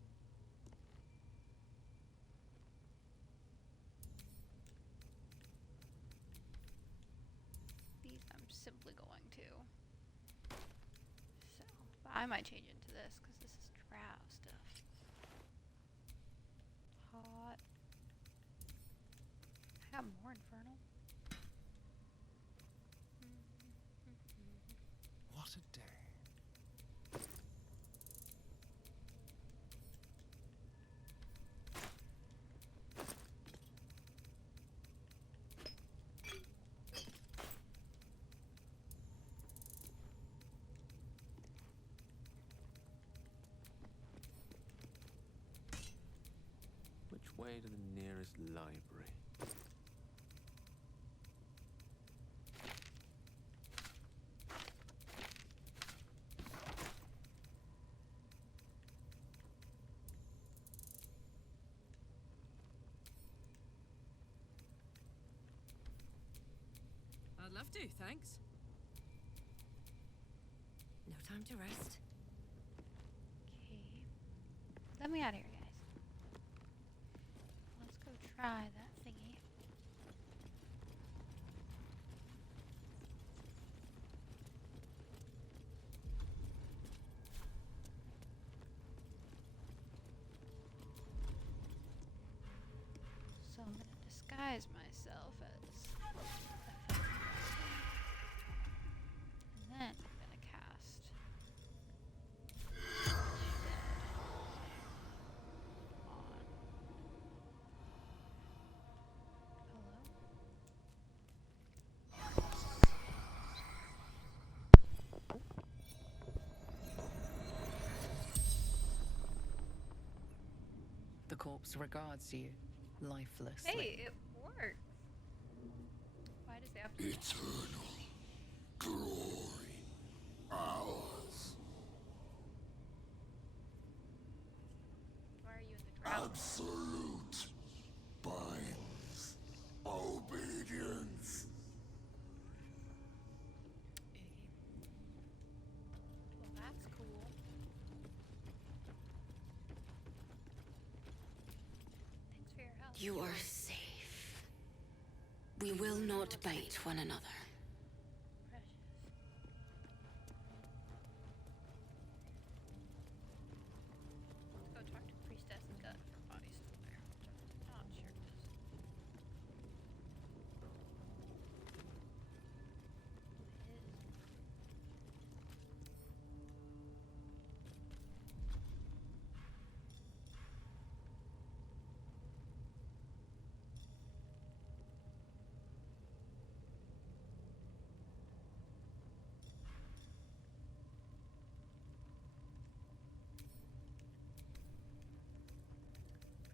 These I'm simply going to sell. But I might change into this because this is drow stuff. Hot. I got more infernal. What a day. Which way to the nearest library? have to, thanks. No time to rest. Okay. Let me out of here, guys. Let's go try that thingy. So I'm gonna disguise myself as a and then I'm gonna cast on. The corpse regards you, lifelessly. Hey, it worked. Why does it have to? Eternal glory, ours. Why are you in the drought? Absolute binds obedience. Well, that's cool. Thanks for your help. You are safe. We will not bite one another. Precious. Let's go talk to Priestess Gut. Her body's still there. Which I'm not sure it is. It is.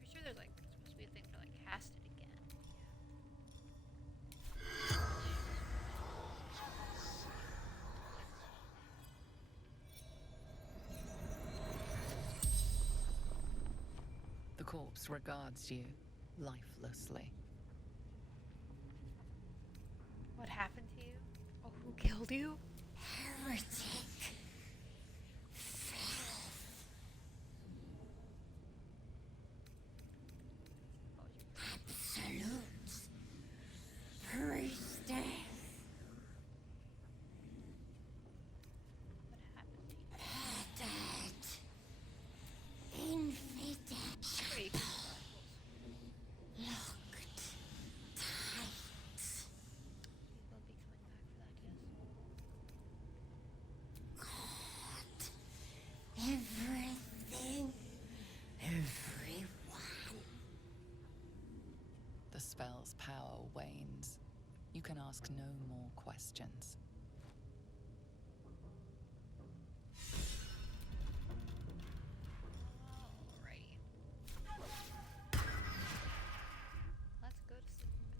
Pretty sure there's like supposed to be a thing for like cast it again. The corpse regards you, lifelessly. What happened to you? Oh, who killed you? Heretic. Absolute. Priestess. What happened to you? Dead. Infidel. Wait. Locked. Tight. We will be coming back for that, yes. God. Everything. Everyone. The spell's power wanes. You can ask no more questions. Alrighty. Let's go to sleep.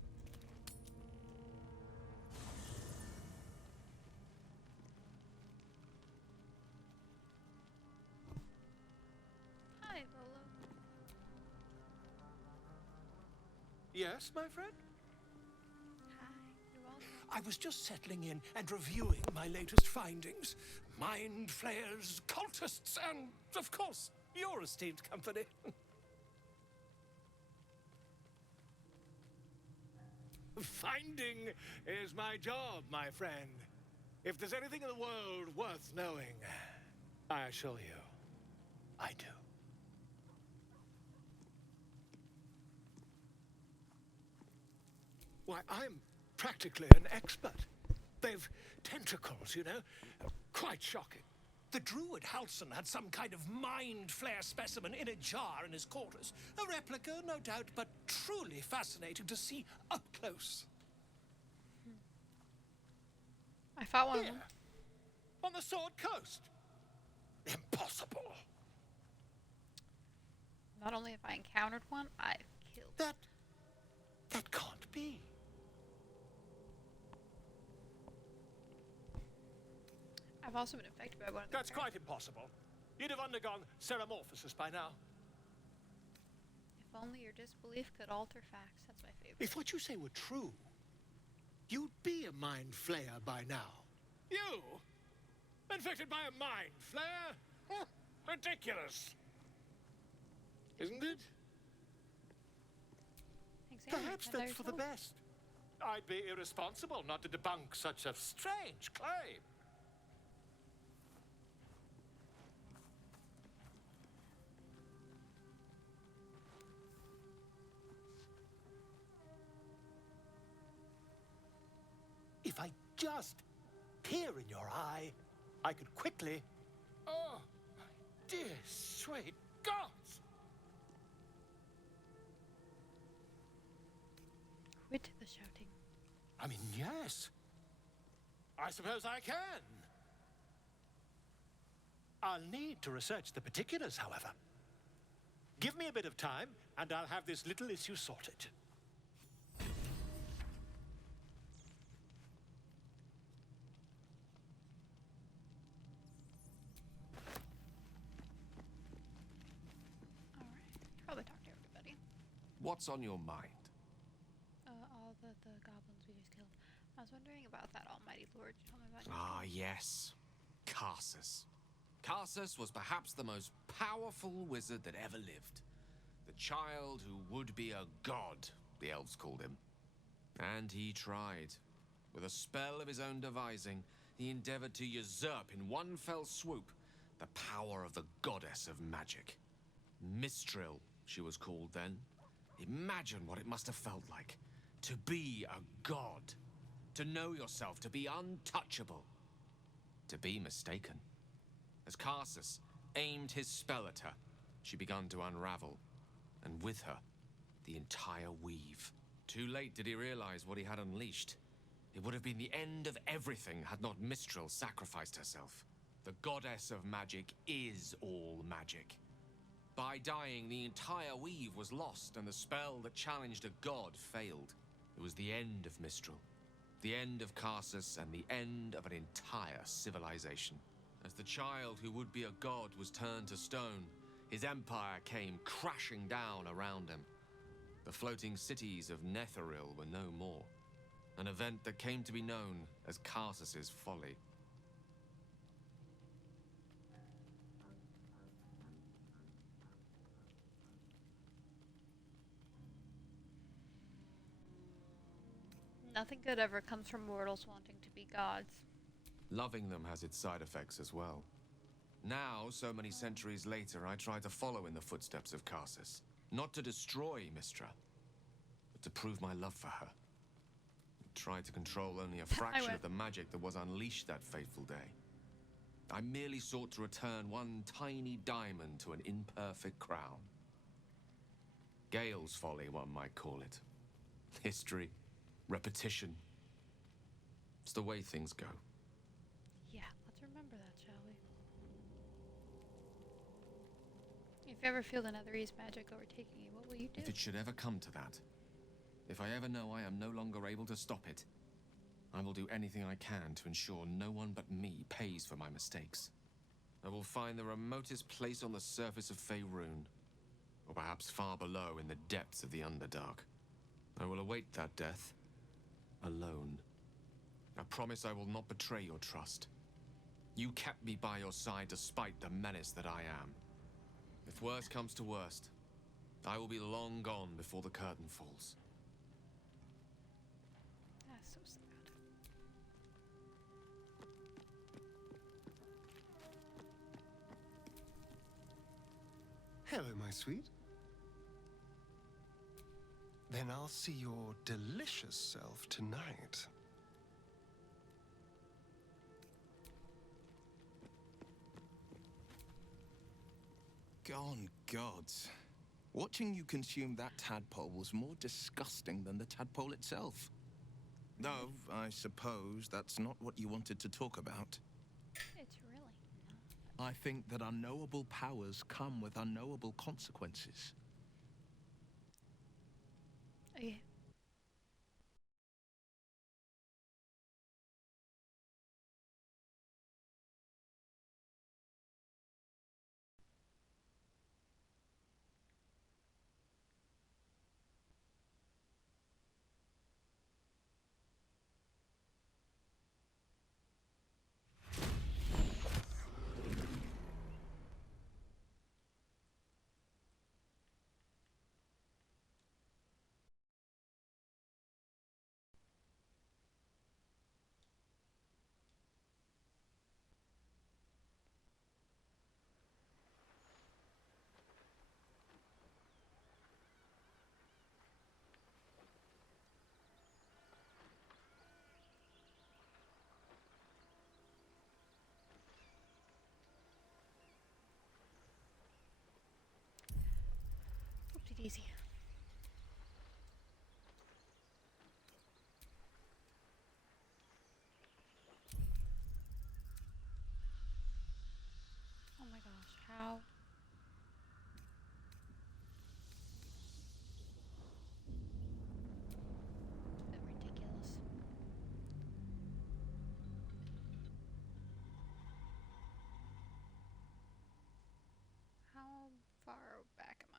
Hi, Volo. Yes, my friend? Hi, you're welcome. I was just settling in and reviewing my latest findings. Mind flayers, cultists, and, of course, your esteemed company. Finding is my job, my friend. If there's anything in the world worth knowing, I assure you, I do. Why, I'm practically an expert. They've tentacles, you know? Quite shocking. The druid Halsin had some kind of mind flayer specimen in a jar in his quarters. A replica, no doubt, but truly fascinating to see up close. I fought one of Here, them. on the Sword Coast. Impossible. Not only have I encountered one, I've killed one. That can't be. I've also been infected by one of them. That's quite impossible. You'd have undergone ceramorphosis by now. If only your disbelief could alter facts. That's my favorite. If what you say were true, You'd be a mind flayer by now. You? Infected by a mind flare? Ridiculous. Isn't it? Exactly. Perhaps that's for the best. I'd be irresponsible not to debunk such a strange claim. If I just peer in your eye, I could quickly... Oh, my dear, sweet gods! Quit the shouting. I mean, yes. I suppose I can. I'll need to research the particulars, however. Give me a bit of time, and I'll have this little issue sorted. Probably talk to everybody. What's on your mind? All the goblins we just killed. I was wondering about that almighty lord. Tell me about Ah, yes. Karsus. Karsus was perhaps the most powerful wizard that ever lived. The child who would be a god, the elves called him. And he tried. With a spell of his own devising, he endeavored to usurp in one fell swoop the power of the goddess of magic. Mistral, she was called then. Imagine what it must have felt like to be a god, to know yourself, to be untouchable, to be mistaken. As Karsus aimed his spell at her, she began to unravel, and with her, the entire weave. Too late did he realize what he had unleashed. It would have been the end of everything had not Mistral sacrificed herself. The goddess of magic is all magic. By dying, the entire weave was lost, and the spell that challenged a god failed. It was the end of Mistral, the end of Karsus, and the end of an entire civilization. As the child who would be a god was turned to stone, his empire came crashing down around him. The floating cities of Netheril were no more, an event that came to be known as Karsus's folly. Nothing good ever comes from mortals wanting to be gods. Loving them has its side effects as well. Now, so many centuries later, I try to follow in the footsteps of Karsus. Not to destroy Mistra, but to prove my love for her. I tried to control only a fraction of the magic that was unleashed that fateful day. I merely sought to return one tiny diamond to an imperfect crown. Gale's folly, one might call it. History, repetition. It's the way things go. Yeah, let's remember that, shall we? If you ever feel the Netherese magic overtaking you, what will you do? If it should ever come to that, if I ever know I am no longer able to stop it, I will do anything I can to ensure no one but me pays for my mistakes. I will find the remotest place on the surface of Faerun, or perhaps far below in the depths of the Underdark. I will await that death, alone. I promise I will not betray your trust. You kept me by your side despite the menace that I am. If worst comes to worst, I will be long gone before the curtain falls. That's so sad. Hello, my sweet. Then I'll see your delicious self tonight. Gone gods. Watching you consume that tadpole was more disgusting than the tadpole itself. Though, I suppose that's not what you wanted to talk about. It's really not. I think that unknowable powers come with unknowable consequences. Okay. it easy. Oh my gosh, how? A bit ridiculous. How far back am I?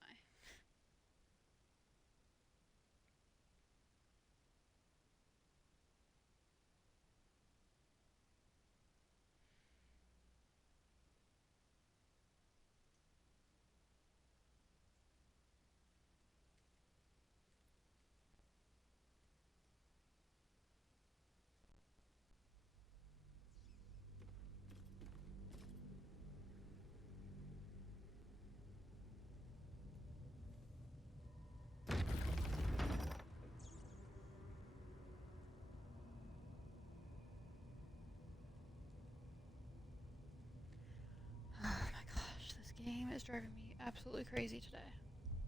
Oh my gosh, this game is driving me absolutely crazy today.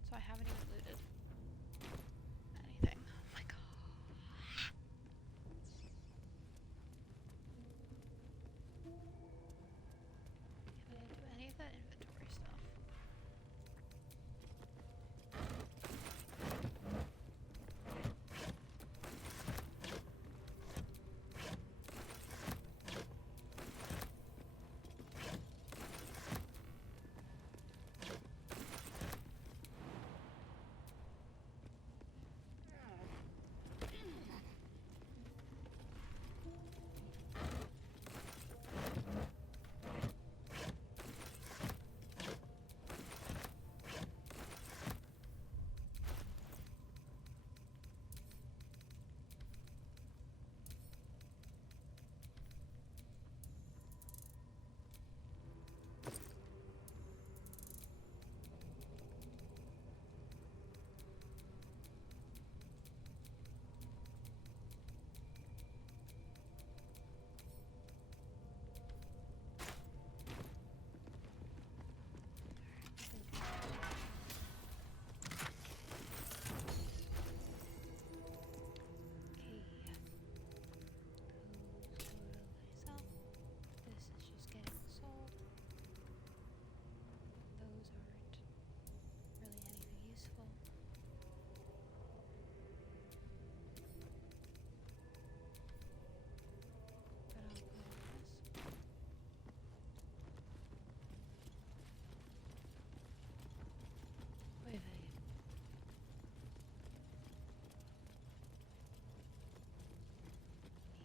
So I haven't even looted anything. Oh my god. Yeah, I didn't do any of that inventory stuff.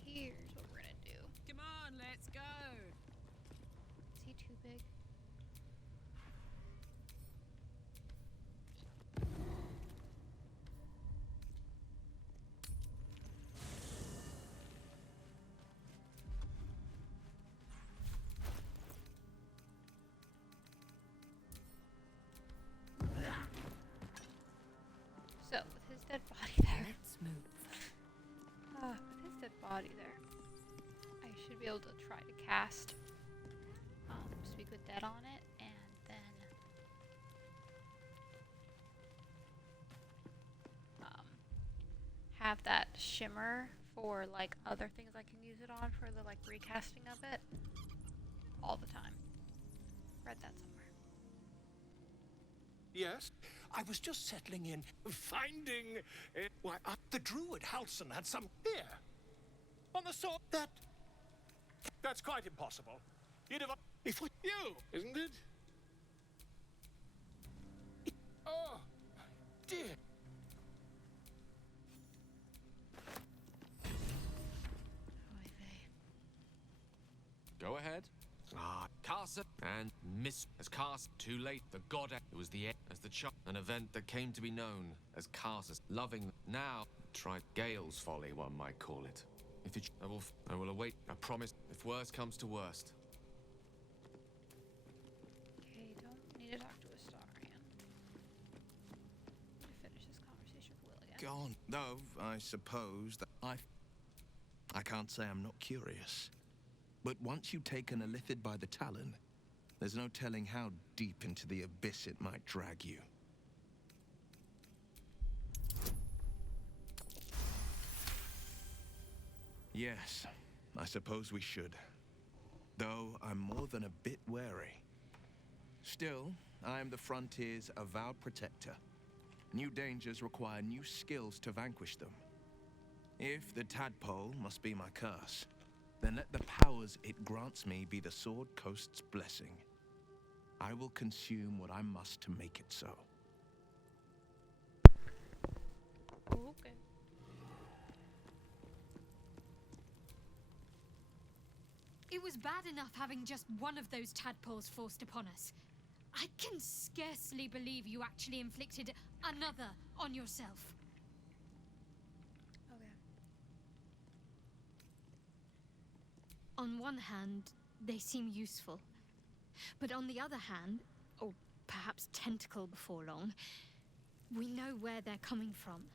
Here's what we're gonna do. Come on, let's go. Is he too big? So, with his dead body there. Let's move. With his dead body there, I should be able to try to cast Speak with Dead on it, and then have that shimmer for like other things I can use it on for the like recasting of it all the time. Read that somewhere. Yes? I was just settling in, finding... the druid Halsin had some here. On the sword That's quite impossible. You'd have... If we... You, isn't it? Oh, dear. Go ahead. Cast and miss as cast too late. The god it was the end as the an event that came to be known as Carsus. Loving now tried Gale's folly, one might call it. If it I will await a promise if worst comes to worst. Okay, don't need to talk to Astarion. To finish this conversation with William. Gone. Though, I suppose that I can't say I'm not curious. But once you've taken a lithid by the talon, there's no telling how deep into the abyss it might drag you. Yes, I suppose we should. Though I'm more than a bit wary. Still, I am the Frontier's avowed protector. New dangers require new skills to vanquish them. If the tadpole must be my curse, then let the powers it grants me be the Sword Coast's blessing. I will consume what I must to make it so. Okay. It was bad enough having just one of those tadpoles forced upon us. I can scarcely believe you actually inflicted another on yourself. Okay. On one hand, they seem useful. But on the other hand, or perhaps tentacle before long, we know where they're coming from,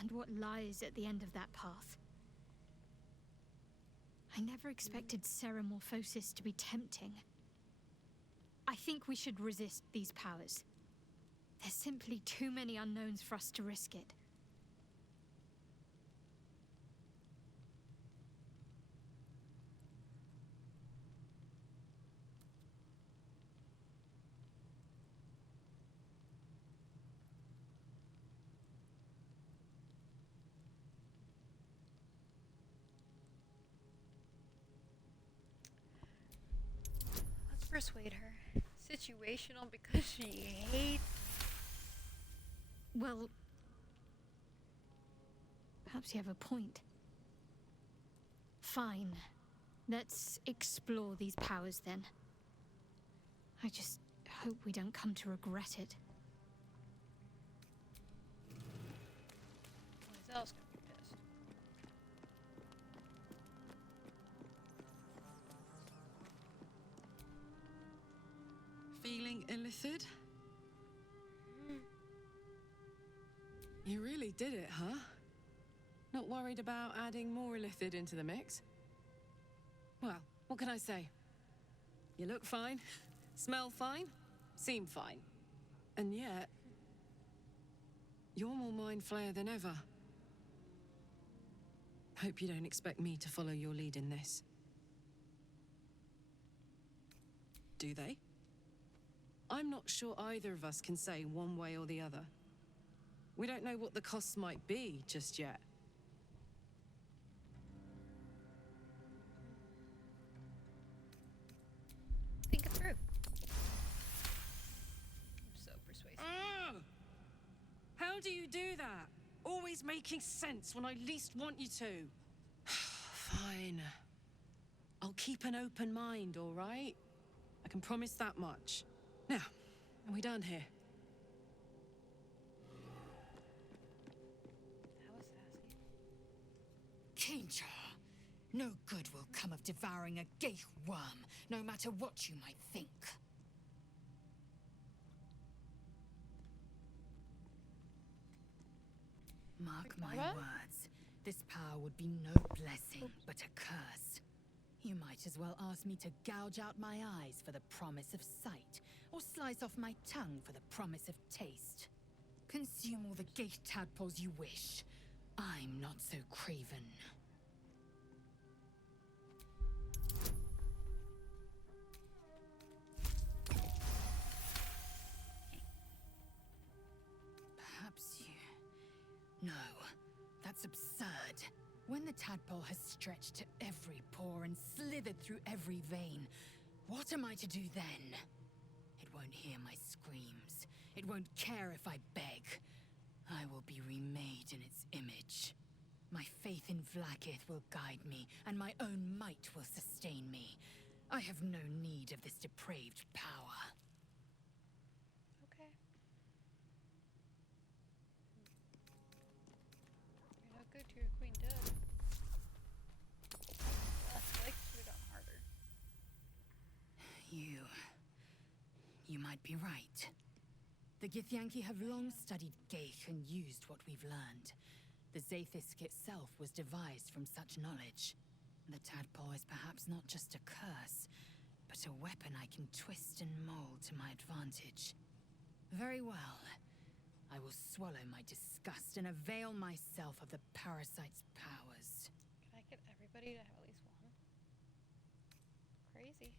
and what lies at the end of that path. I never expected Ceramorphosis to be tempting. I think we should resist these powers. There's simply too many unknowns for us to risk it. Let's persuade her. Situational because she hates. Well, perhaps you have a point. Fine. Let's explore these powers then. I just hope we don't come to regret it. What else gonna be pissed? Feeling illithid? You really did it, huh? Not worried about adding more illithid into the mix? Well, what can I say? You look fine, smell fine, seem fine. And yet, you're more mind flayer than ever. Hope you don't expect me to follow your lead in this. Do they? I'm not sure either of us can say one way or the other. We don't know what the costs might be just yet. Think it through. I'm so persuasive. How do you do that? Always making sense when I least want you to. Fine. I'll keep an open mind, all right? I can promise that much. Now, are we done here? That was sassy. Kincha, no good will come of devouring a gay worm, no matter what you might think. Mark my words, this power would be no blessing, but a curse. You might as well ask me to gouge out my eyes for the promise of sight, or slice off my tongue for the promise of taste. Consume all the gate tadpoles you wish. I'm not so craven. Perhaps you... No, that's absurd. When the tadpole has stretched to every pore and slithered through every vein, what am I to do then? It won't hear my screams. It won't care if I beg. I will be remade in its image. My faith in Vlaakith will guide me, and my own might will sustain me. I have no need of this depraved power. Okay. You're no good to your queen dead. I like should have gone harder. You might be right. The Githyanki have long studied Geich and used what we've learned. The Zaithisk itself was devised from such knowledge. The tadpole is perhaps not just a curse, but a weapon I can twist and mold to my advantage. Very well. I will swallow my disgust and avail myself of the parasite's powers. Can I get everybody to have at least one. Crazy.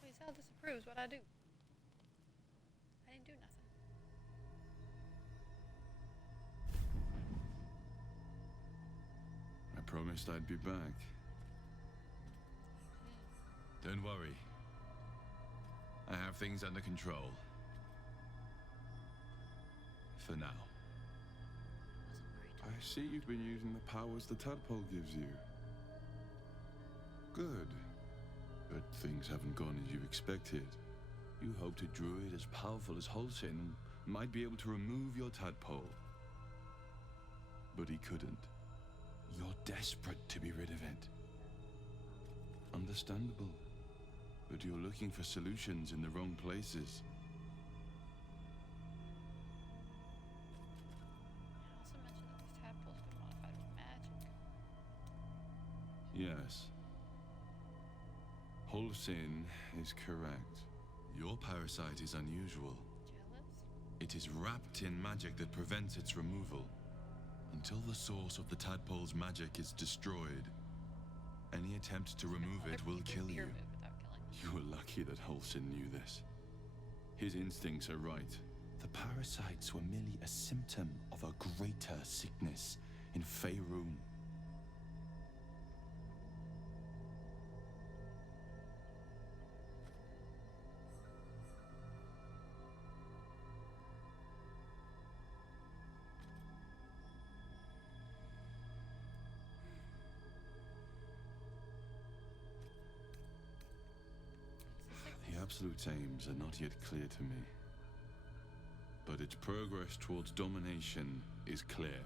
Please hell disapproves what I do. I didn't do nothing. I promised I'd be back. Don't worry. I have things under control. For now. I see you've been using the powers the tadpole gives you. Good. But things haven't gone as you expected. You hoped a druid as powerful as Halsin might be able to remove your tadpole. But he couldn't. You're desperate to be rid of it. Understandable. But you're looking for solutions in the wrong places. I also mentioned that these tadpoles been modified with magic. Yes. Halsin is correct. Your parasite is unusual. Jealous? It is wrapped in magic that prevents its removal. Until the source of the tadpole's magic is destroyed, any attempt to remove it will kill you. You were lucky that Halsin knew this. His instincts are right. The parasites were merely a symptom of a greater sickness in Faerun. The Absolute's aims are not yet clear to me. But its progress towards domination is clear.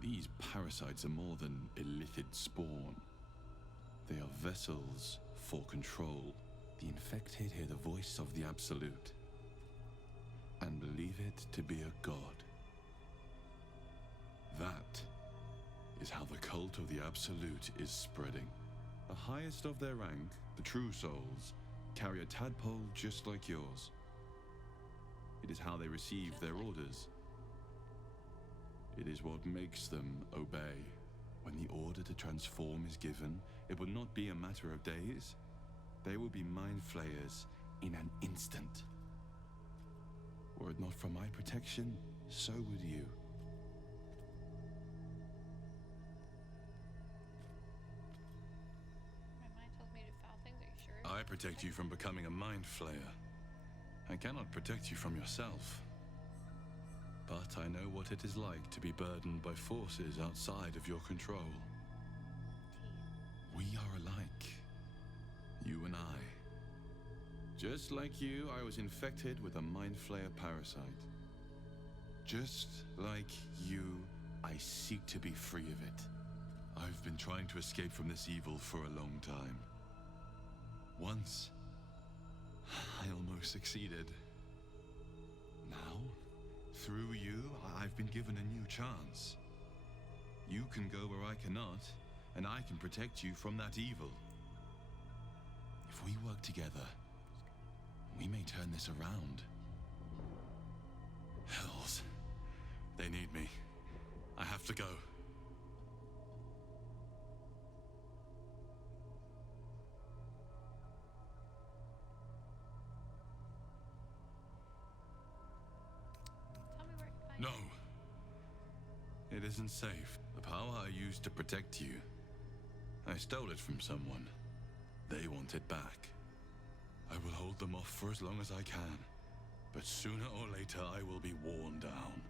These parasites are more than illithid spawn. They are vessels for control. The infected hear the voice of the Absolute and believe it to be a god. That is how the cult of the Absolute is spreading. The highest of their rank, the True Souls, carry a tadpole just like yours. It is how they receive their orders. It is what makes them obey. When the order to transform is given, it will not be a matter of days. They will be mind flayers in an instant. Were it not for my protection, so would you. My mind tells me to do foul things. Are you sure? I protect you from becoming a mind flayer. I cannot protect you from yourself. But I know what it is like to be burdened by forces outside of your control. We are alike. You and I. Just like you, I was infected with a mind flayer parasite. Just like you, I seek to be free of it. I've been trying to escape from this evil for a long time. Once, I almost succeeded. Now, through you, I've been given a new chance. You can go where I cannot, and I can protect you from that evil. If we work together, we may turn this around. Hells. They need me. I have to go. Tell me where I can find No. It isn't safe. The power I used to protect you, I stole it from someone. They want it back. I will hold them off for as long as I can. But sooner or later, I will be worn down.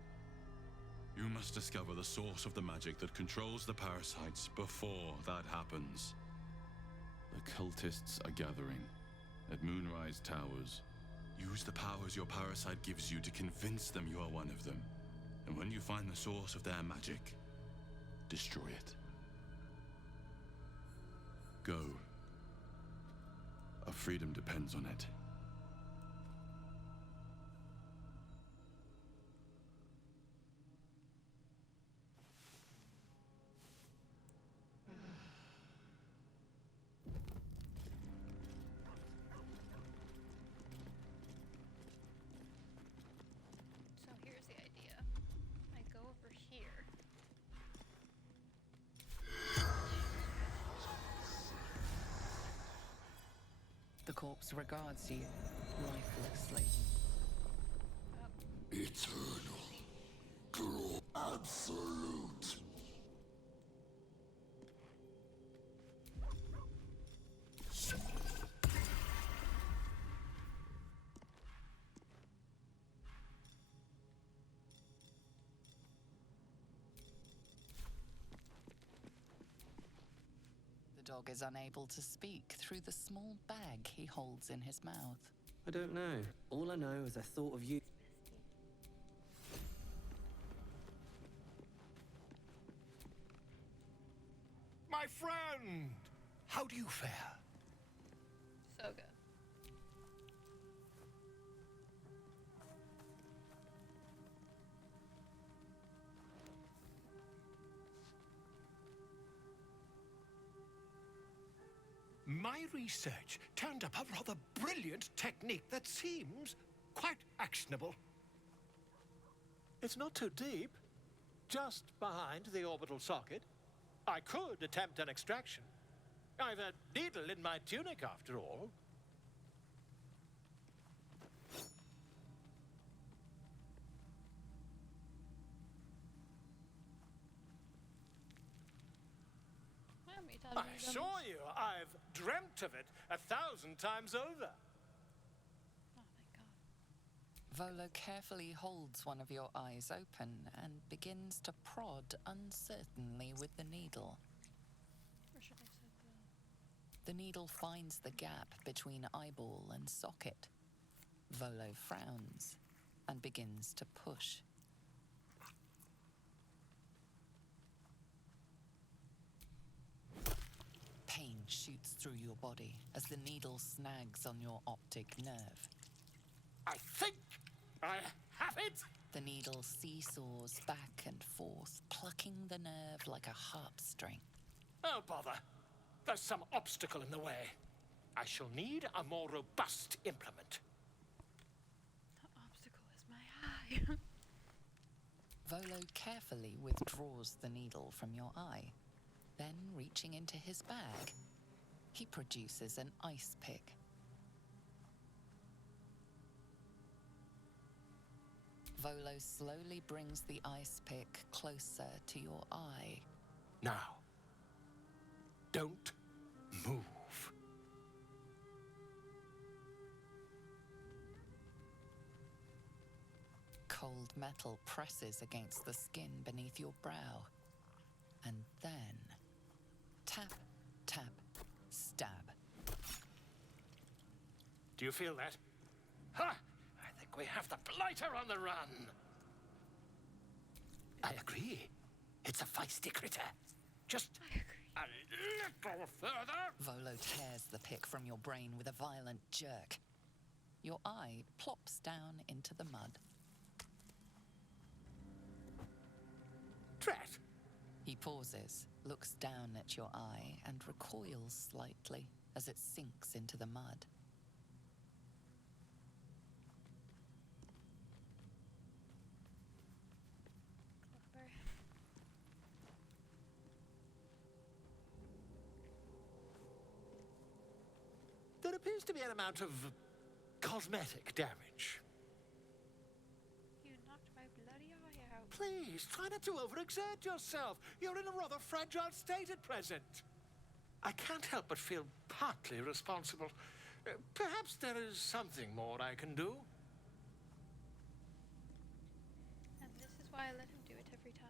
You must discover the source of the magic that controls the parasites before that happens. The cultists are gathering at Moonrise Towers. Use the powers your parasite gives you to convince them you are one of them. And when you find the source of their magic, destroy it. Go. Our freedom depends on it. corpse regards you lifelessly. Eternal. Absolute. The dog is unable to speak through the small bag he holds in his mouth. I don't know. All I know is I thought of you. My friend! How do you fare? So good. My research turned up a rather brilliant technique that seems quite actionable. It's not too deep. Just behind the orbital socket. I could attempt an extraction. I've a needle in my tunic, after all. How many times I have you done assure this? you, I've dreamt of it 1,000 times over. Volo carefully holds one of your eyes open and begins to prod uncertainly with the needle. Or should I say The needle finds the gap between eyeball and socket. Volo frowns and begins to push. Pain shoots through your body as the needle snags on your optic nerve. I think I have it! The needle seesaws back and forth, plucking the nerve like a harp string. Oh, bother. There's some obstacle in the way. I shall need a more robust implement. The obstacle is my eye. Volo carefully withdraws the needle from your eye. Then, reaching into his bag, he produces an ice pick. Volo slowly brings the ice pick closer to your eye. Now, don't move. Cold metal presses against the skin beneath your brow. And then, tap, tap, stab. Do you feel that? Ha! I think we have the blighter on the run. I agree. It's a feisty critter. Just a little further. Volo tears the pick from your brain with a violent jerk. Your eye plops down into the mud. Drat! He pauses, looks down at your eye, and recoils slightly as it sinks into the mud. There appears to be an amount of cosmetic damage. You knocked my bloody eye out. Please, try not to overexert yourself. You're in a rather fragile state at present. I can't help but feel partly responsible. Perhaps there is something more I can do. And this is why I let him do it every time.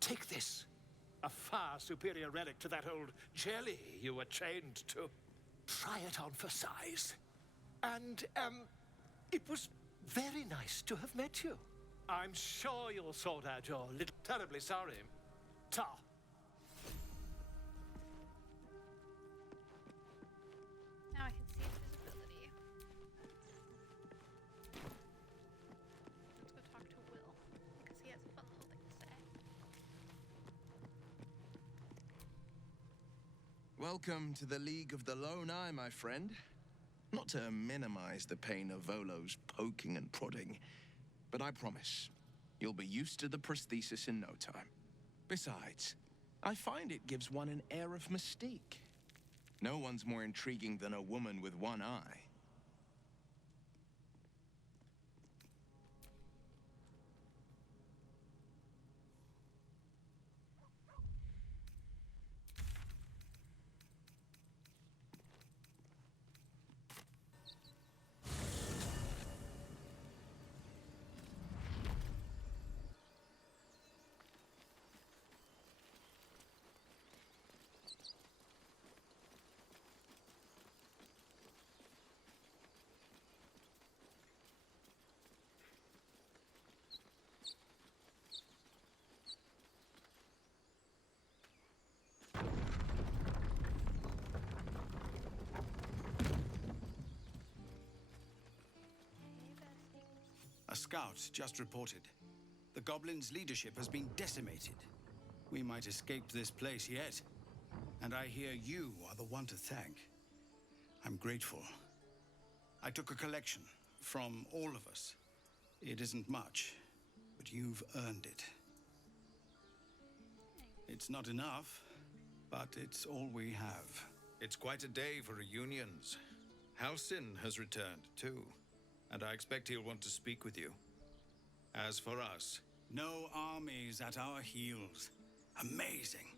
Take this. A far superior relic to that old jelly you were chained to. Try it on for size. And, it was very nice to have met you. I'm sure you'll sort out your little... Terribly sorry. Ta. Now I can see his visibility. Let's go talk to Will, because he has a fun little thing to say. Welcome to the League of the Lone Eye, my friend. Not to minimize the pain of Volo's poking and prodding, but I promise, you'll be used to the prosthesis in no time. Besides, I find it gives one an air of mystique. No one's more intriguing than a woman with one eye. A scout just reported. The goblins' leadership has been decimated. We might escape this place yet. And I hear you are the one to thank. I'm grateful. I took a collection from all of us. It isn't much, but you've earned it. It's not enough, but it's all we have. It's quite a day for reunions. Halsin has returned, too. And I expect he'll want to speak with you. As for us... No armies at our heels. Amazing.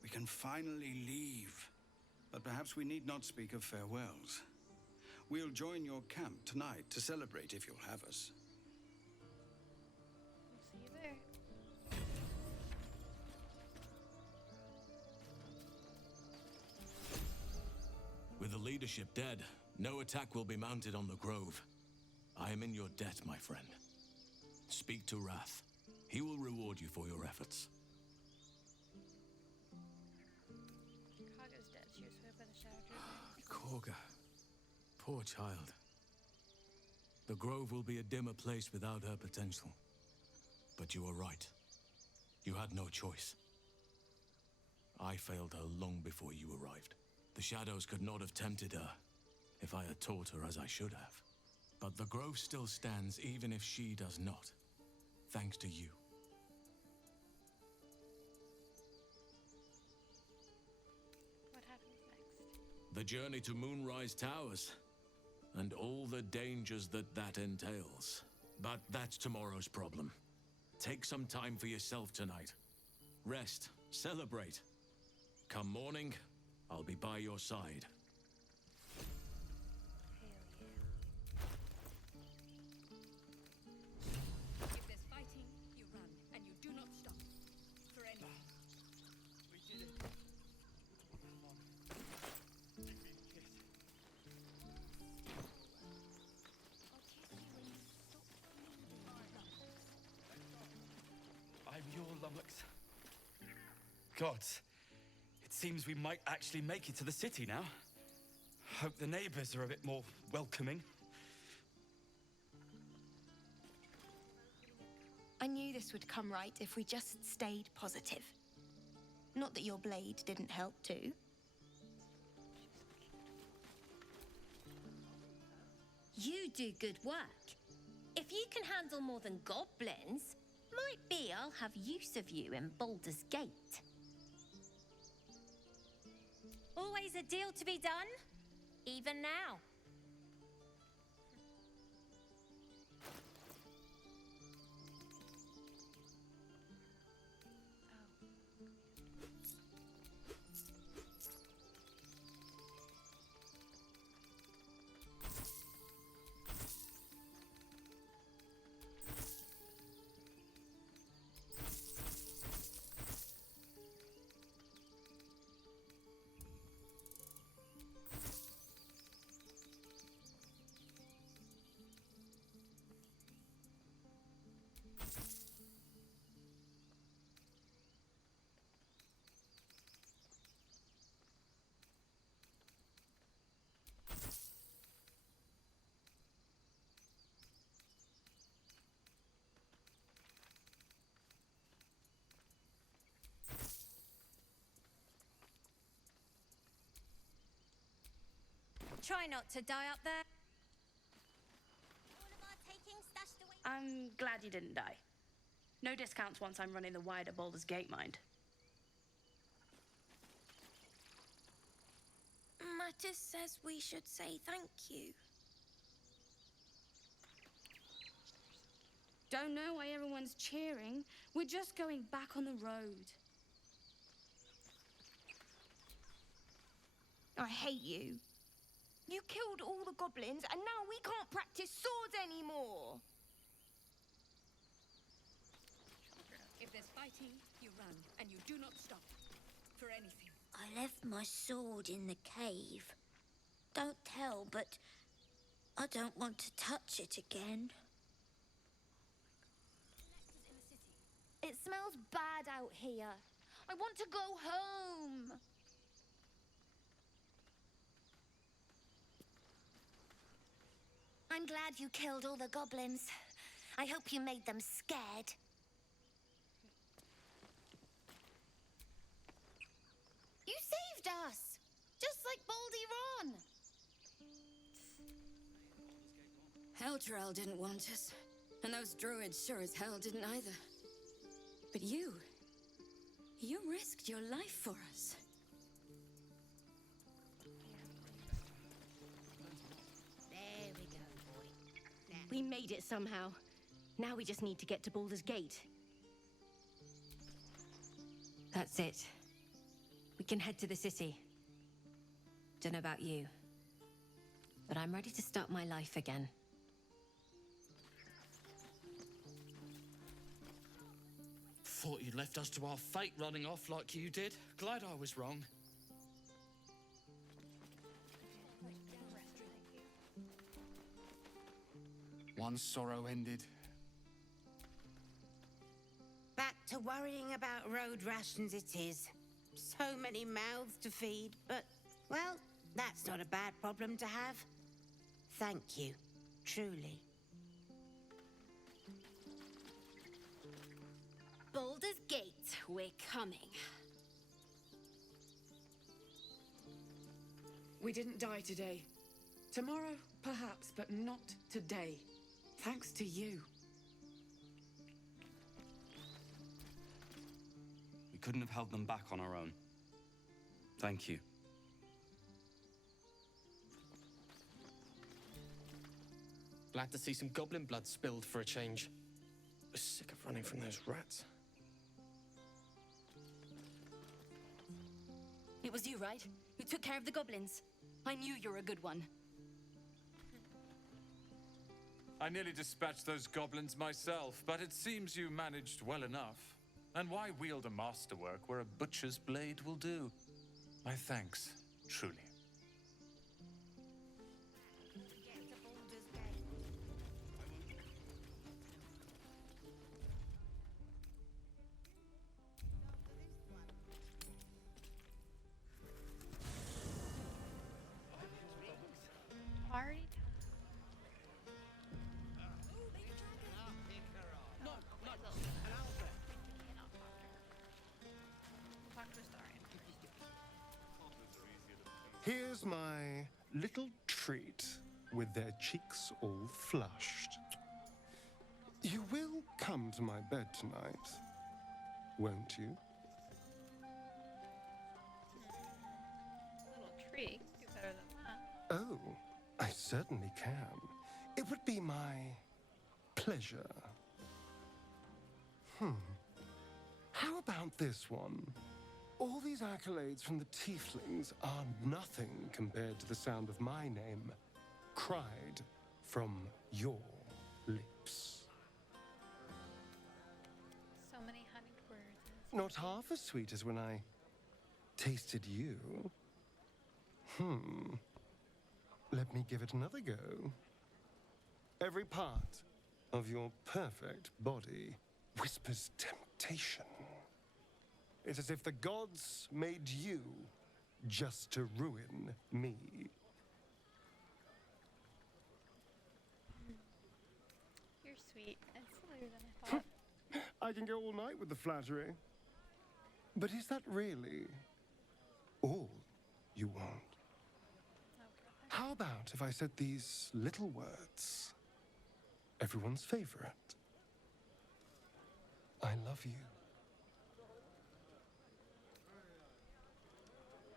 We can finally leave. But perhaps we need not speak of farewells. We'll join your camp tonight to celebrate if you'll have us. We'll see you there. With the leadership dead, no attack will be mounted on the Grove. I am in your debt, my friend. Speak to Wrath. He will reward you for your efforts. Kaga's dead. She was swept by the shadow. Korga. Poor child. The Grove will be a dimmer place without her potential. But you are right. You had no choice. I failed her long before you arrived. The shadows could not have tempted her if I had taught her as I should have. But the Grove still stands even if she does not. Thanks to you. What happens next? The journey to Moonrise Towers. And all the dangers that entails. But that's tomorrow's problem. Take some time for yourself tonight. Rest. Celebrate. Come morning, I'll be by your side. If there's fighting, you run, and you do not stop. For any. We did it. Come on. Give me a kiss. I'm your lummox. Gods, it seems we might actually make it to the city now. Hope the neighbors are a bit more welcoming. I knew this would come right if we just stayed positive. Not that your blade didn't help too. You do good work. If you can handle more than goblins, might be I'll have use of you in Baldur's Gate. Always a deal to be done, even now. Try not to die up there. All of our taking stashed away. I'm glad you didn't die. No discounts once I'm running the wider Baldur's Gate mind. Curtis says we should say thank you. Don't know why everyone's cheering. We're just going back on the road. I hate you. You killed all the goblins, and now we can't practice swords anymore. If there's fighting, you run, and you do not stop. For anything. I left my sword in the cave. Don't tell, but I don't want to touch it again. It smells bad out here. I want to go home. I'm glad you killed all the goblins. I hope you made them scared. You saved us! Just like Baldur. Heltrel didn't want us, and those druids sure as hell didn't either. But you risked your life for us. There we go, boy. We made it somehow. Now we just need to get to Baldur's Gate. That's it. We can head to the city. Don't know about you, but I'm ready to start my life again. Thought you'd left us to our fate running off like you did. Glad I was wrong. One sorrow ended. Back to worrying about road rations it is. So many mouths to feed, but, well, that's not a bad problem to have. Thank you, truly. Baldur's Gate, we're coming. We didn't die today. Tomorrow, perhaps, but not today. Thanks to you. We couldn't have held them back on our own. Thank you. Glad to see some goblin blood spilled for a change. Was sick of running from those rats. It was you, right? Who took care of the goblins? I knew you were a good one. I nearly dispatched those goblins myself, but it seems you managed well enough. And why wield a masterwork where a butcher's blade will do? My thanks, truly. Party Here's my little treat with their cheeks all flushed. You will come to my bed tonight, won't you? little treat. Do better than that. Oh, I certainly can. It would be my pleasure. How about this one? All these accolades from the Tieflings are nothing compared to the sound of my name cried from your lips. So many honeyed words. Not half as sweet as when I tasted you. Let me give it another go. Every part of your perfect body whispers temptation. It's as if the gods made you just to ruin me. You're sweet. And sillier than I thought. I can go all night with the flattery. But is that really all you want? How about if I said these little words? Everyone's favorite. I love you.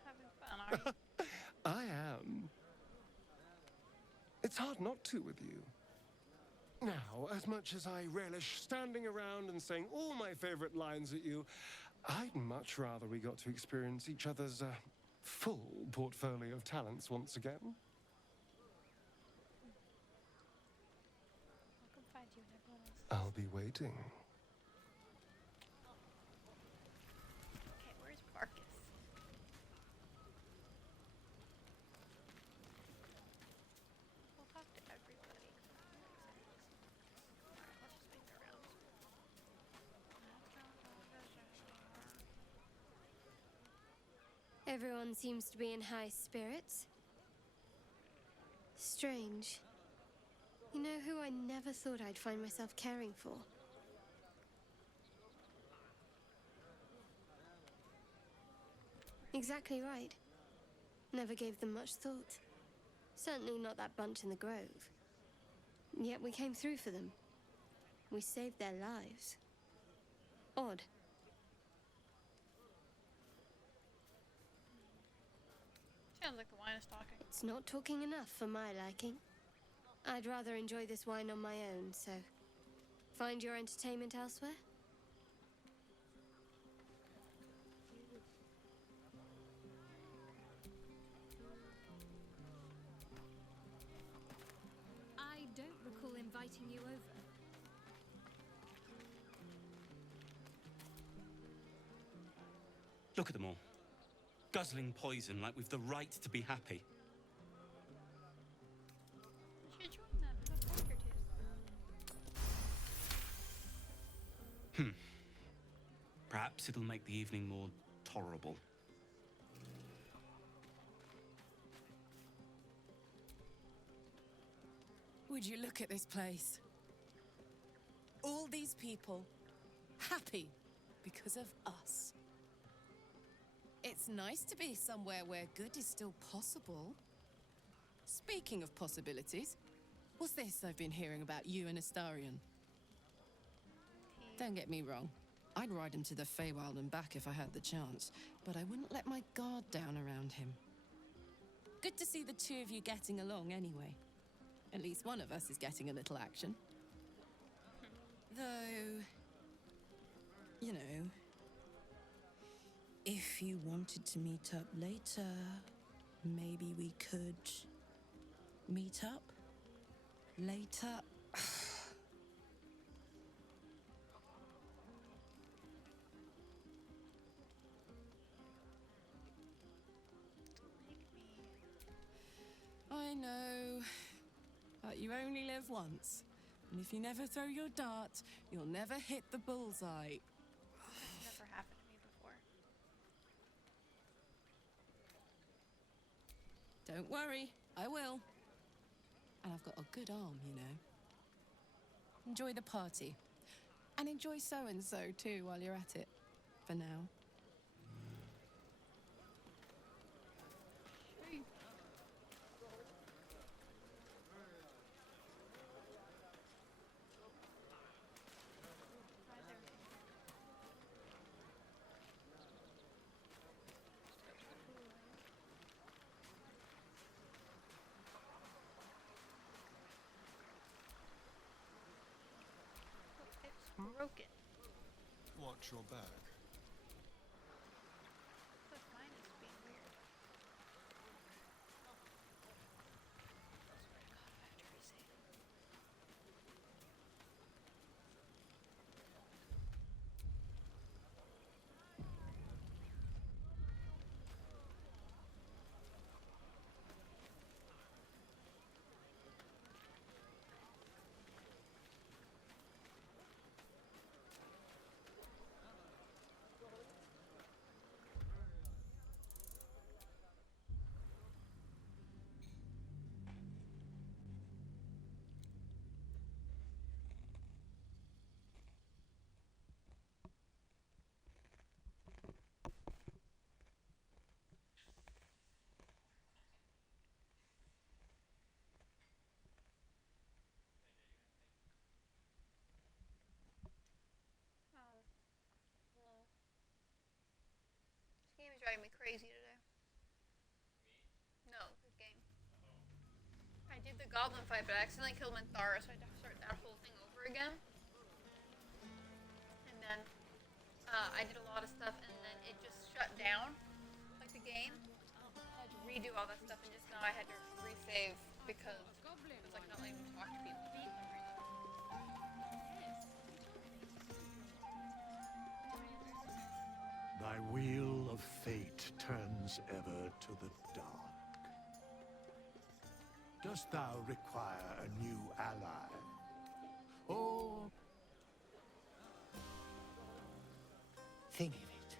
Having fun, are you? I am. It's hard not to with you. Now, as much as I relish standing around and saying all my favorite lines at you, I'd much rather we got to experience each other's full portfolio of talents once again. I'll come find you and everyone else. I'll be waiting. Okay, where's Marcus? We'll talk to everybody. Alright, let's just make the rounds. Everyone seems to be in high spirits. Strange. You know who I never thought I'd find myself caring for? Exactly right. Never gave them much thought. Certainly not that bunch in the grove. Yet we came through for them. We saved their lives. Odd. Sounds like the wine is talking. It's not talking enough for my liking. I'd rather enjoy this wine on my own, so find your entertainment elsewhere? I don't recall inviting you over. Look at them all. Guzzling poison like we've the right to be happy. You should join them. Have a drink or two. Perhaps it'll make the evening more tolerable. Would you look at this place? All these people happy because of us. It's nice to be somewhere where good is still possible. Speaking of possibilities, what's this I've been hearing about you and Astarion? Don't get me wrong. I'd ride him to the Feywild and back if I had the chance, but I wouldn't let my guard down around him. Good to see the two of you getting along anyway. At least one of us is getting a little action. Though, you know, if you wanted to meet up later, maybe we could meet up later. I know, but you only live once. And if you never throw your dart, you'll never hit the bullseye. That's never happened to me before. Don't worry, I will. And I've got a good arm, you know. Enjoy the party. And enjoy so-and-so too while you're at it. For now. It's broken. Watch your back. But mine is being weird. This game is driving me crazy today. No, this game. I did the a goblin fight, but I accidentally killed Minthara, so I had to start that whole thing over again. And then I did a lot of stuff, and then it just shut down, like the game. I had to redo all that stuff, and just now I had to resave because it was like not letting me talk to people. Thy wheel of fate turns ever to the dark. Dost thou require a new ally? Or... Think of it.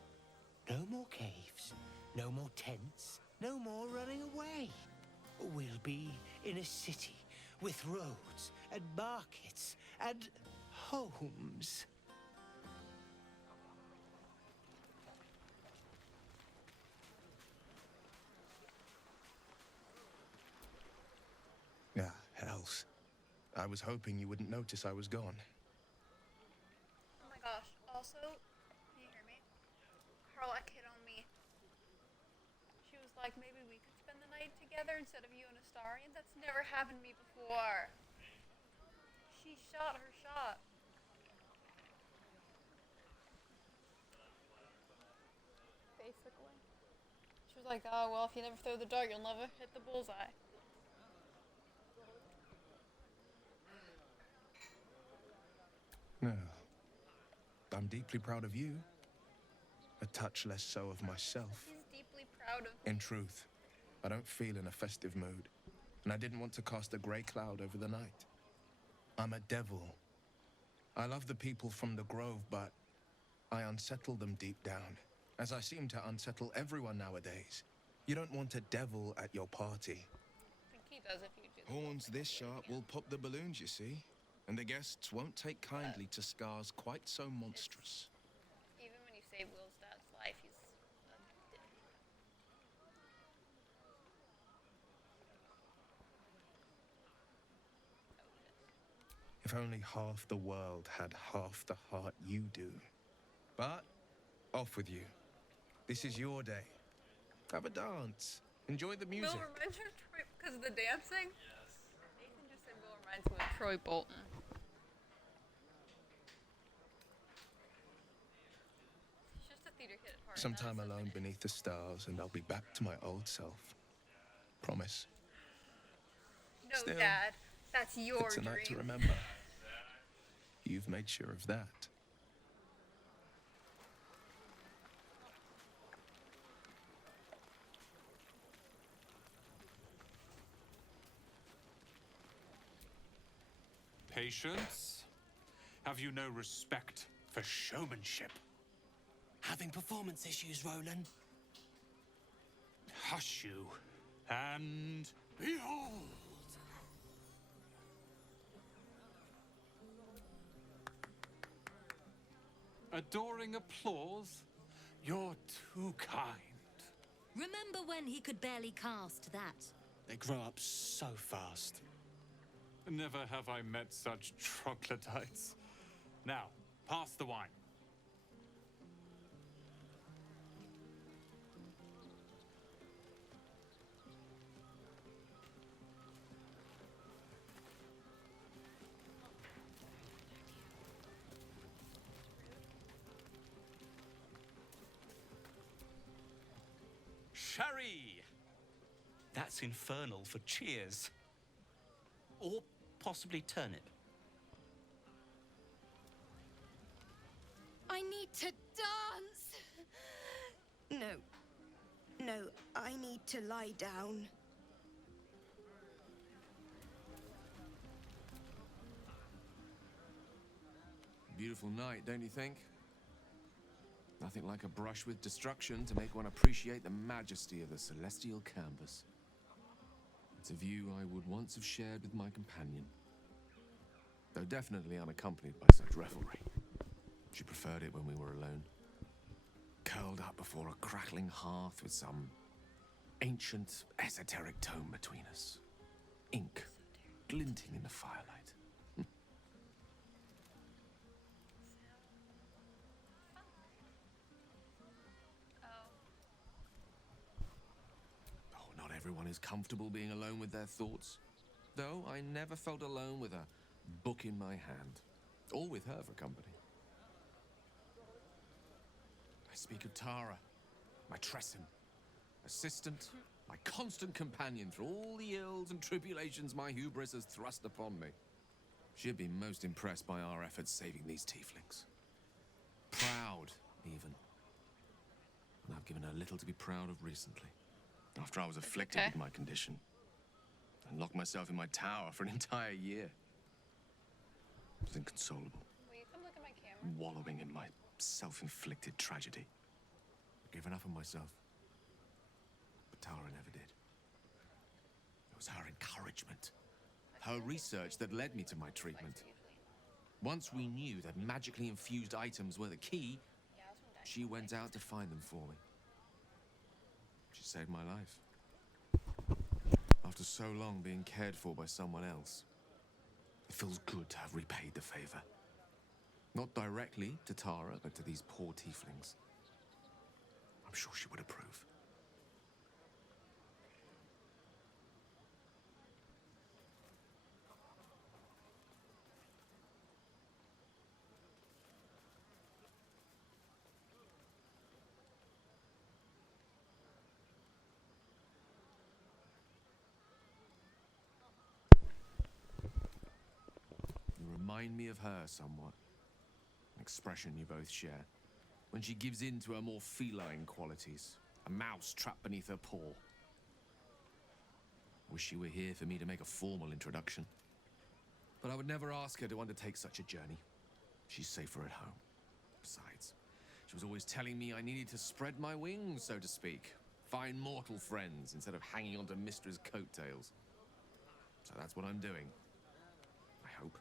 No more caves, no more tents, no more running away. We'll be in a city with roads and markets and homes. Ah, hells. I was hoping you wouldn't notice I was gone. Oh my gosh. Also, can you hear me? Carlac hit on me. She was like, maybe we could spend the night together instead of you and Astarion. That's never happened to me before. She shot her shot. Basically. She was like, oh, well, if you never throw the dart, you'll never hit the bullseye. No. I'm deeply proud of you. A touch less so of myself. He's deeply proud of me. In truth, I don't feel in a festive mood, and I didn't want to cast a grey cloud over the night. I'm a devil. I love the people from the Grove, but I unsettle them deep down, as I seem to unsettle everyone nowadays. You don't want a devil at your party. I think he does if you do. Horns this sharp will pop the balloons, you see. And the guests won't take kindly to scars quite so monstrous. Even when you save Will's life, he's a dick. If only half the world had half the heart you do. But, off with you. This is your day. Have a dance. Enjoy the music. Will reminds me of Troy because of the dancing. Nathan just said Will reminds me of Troy Bolton. He's just a theater kid at heart. Sometime alone beneath the stars, and I'll be back to my old self. Promise. No, Still, Dad. That's your it's a dream. night to remember. You've made sure of that. Patience? Have you no respect for showmanship? Having performance issues, Roland. Hush you, and behold! Adoring applause? You're too kind. Remember when he could barely cast that? They grow up so fast. Never have I met such troglodytes. Now, pass the wine. Sherry! That's infernal for cheers. Or possibly turnip. I need to dance! No, I need to lie down. Beautiful night, don't you think? Nothing like a brush with destruction to make one appreciate the majesty of the celestial canvas. It's a view I would once have shared with my companion, though definitely unaccompanied by such revelry. She preferred it when we were alone, curled up before a crackling hearth with some ancient, esoteric tome between us. Ink glinting in the firelight. Oh, not everyone is comfortable being alone with their thoughts. though, I never felt alone with a book in my hand, or with her for company. I speak of Tara, my Tressin, assistant, my constant companion through all the ills and tribulations my hubris has thrust upon me. She'd be most impressed by our efforts saving these Tieflings. Proud, even. And I've given her little to be proud of recently. After I was afflicted with my condition, and locked myself in my tower for an entire year. I was inconsolable. Will you come look at my camera? Wallowing in my self-inflicted tragedy. I gave enough of myself. But Tara never did. It was her encouragement, her research that led me to my treatment. Once we knew that magically infused items were the key, she went out to find them for me. She saved my life. After so long being cared for by someone else, it feels good to have repaid the favor. Not directly to Tara, but to these poor Tieflings. I'm sure she would approve. You remind me of her somewhat. An expression you both share. When she gives in to her more feline qualities. A mouse trapped beneath her paw. Wish she were here for me to make a formal introduction. But I would never ask her to undertake such a journey. She's safer at home. Besides, she was always telling me I needed to spread my wings, so to speak. Find mortal friends instead of hanging onto Mistra's coattails. So that's what I'm doing. I hope.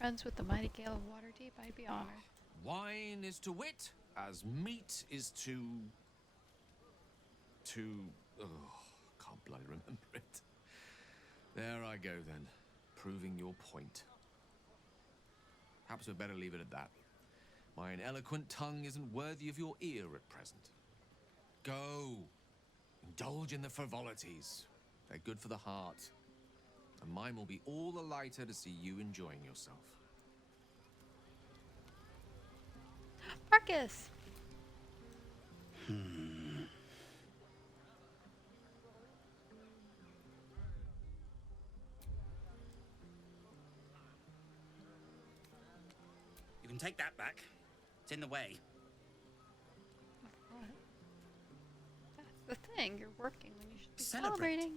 Friends with the mighty gale of Waterdeep, I'd be honored. Wine is to wit, as meat is to... Oh, can't bloody remember it. There I go then, proving your point. Perhaps we'd better leave it at that. My ineloquent tongue isn't worthy of your ear at present. Go, indulge in the frivolities. They're good for the heart. And mine will be all the lighter to see you enjoying yourself. Marcus! You can take that back. It's in the way. What? That's the thing. You're working when you should be Celebrate. celebrating.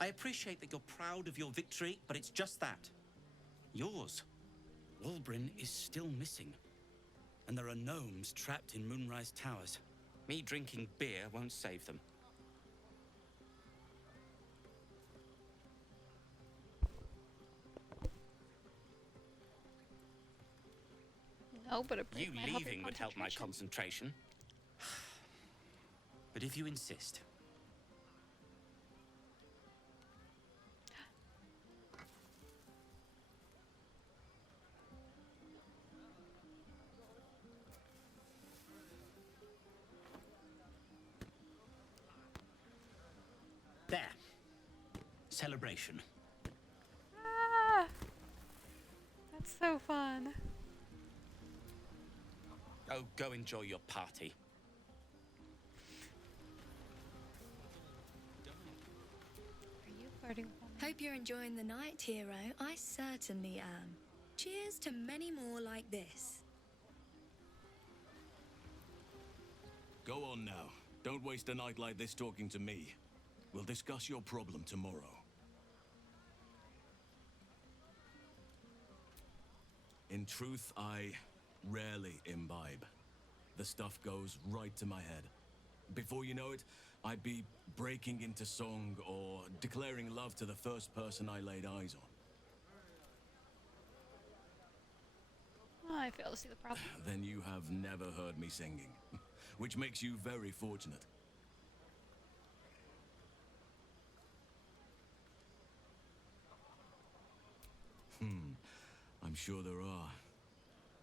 I appreciate that you're proud of your victory, but it's just that. Yours. Walbrin is still missing. And there are gnomes trapped in Moonrise Towers. Me drinking beer won't save them. No, but You leaving would help my concentration. But if you insist. There. Celebration. Ah, that's so fun. Oh, go enjoy your party. Are you flirting with me? Hope you're enjoying the night, hero. I certainly am. Cheers to many more like this. Go on now. Don't waste a night like this talking to me. We'll discuss your problem tomorrow. In truth, I rarely imbibe. The stuff goes right to my head. Before you know it, I'd be breaking into song or declaring love to the first person I laid eyes on. Oh, I fail to see the problem. Then you have never heard me singing, which makes you very fortunate. I'm sure there are.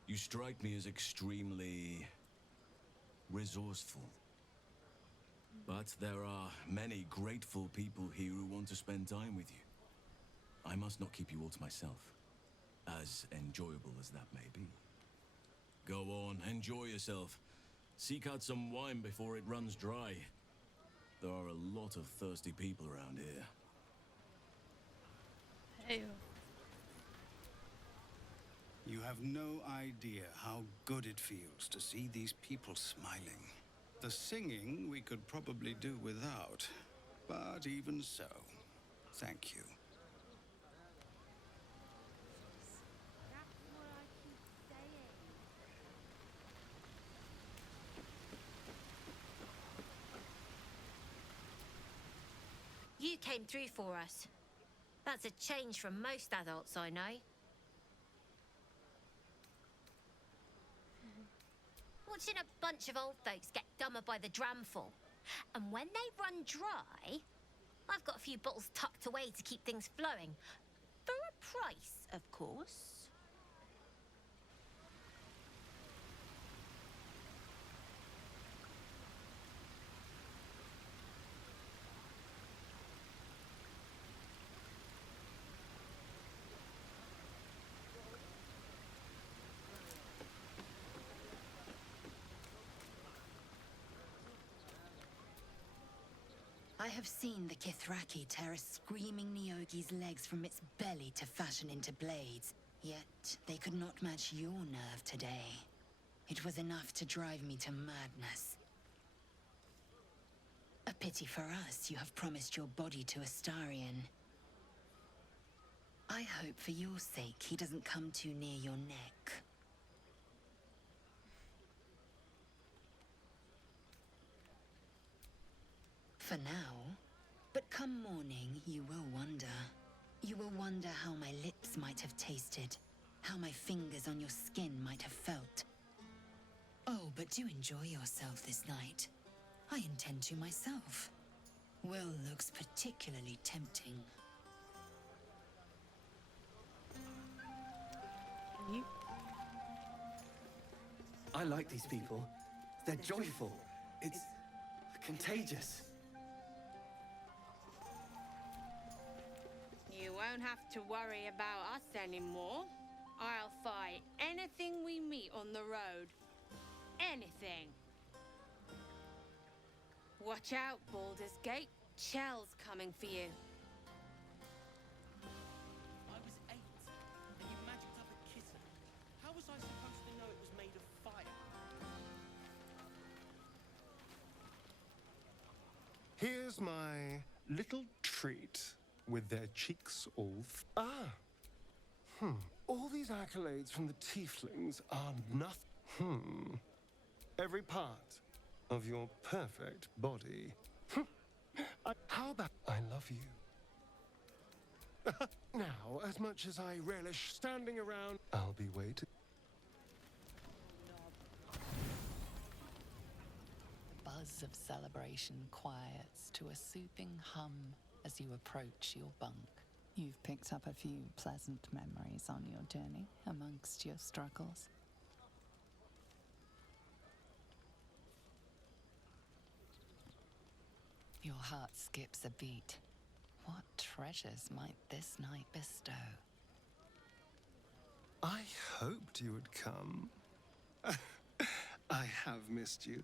You strike me as extremely resourceful. But there are many grateful people here who want to spend time with you. I must not keep you all to myself, as enjoyable as that may be. Go on, enjoy yourself. Seek out some wine before it runs dry. There are a lot of thirsty people around here. Hey. You have no idea how good it feels to see these people smiling. The singing we could probably do without, but even so, thank you. You came through for us. That's a change from most adults I know. Watching a bunch of old folks get dumber by the dramful. And when they run dry, I've got a few bottles tucked away to keep things flowing. For a price, of course. I have seen the Kithraki tear a screaming Nyogi's legs from its belly to fashion into blades. Yet they could not match your nerve today. It was enough to drive me to madness. A pity for us you have promised your body to Astarion. I hope for your sake he doesn't come too near your neck. For now, but come morning, you will wonder. You will wonder how my lips might have tasted, how my fingers on your skin might have felt. Oh, but do enjoy yourself this night. I intend to myself. Will looks particularly tempting. I like these people. They're joyful. It's contagious. You won't have to worry about us anymore. I'll fight anything we meet on the road. Anything. Watch out, Baldur's Gate. Chell's coming for you. I was 8, and you magicked up a kitten. How was I supposed to know it was made of fire? Here's my little treat with their cheeks all all these accolades from the Tieflings are nothing. Every part of your perfect body. How about I love you? Now, as much as I relish standing around, I'll be waiting. The buzz of celebration quiets to a soothing hum as you approach your bunk. You've picked up a few pleasant memories on your journey amongst your struggles. Your heart skips a beat. What treasures might this night bestow? I hoped you would come. I have missed you.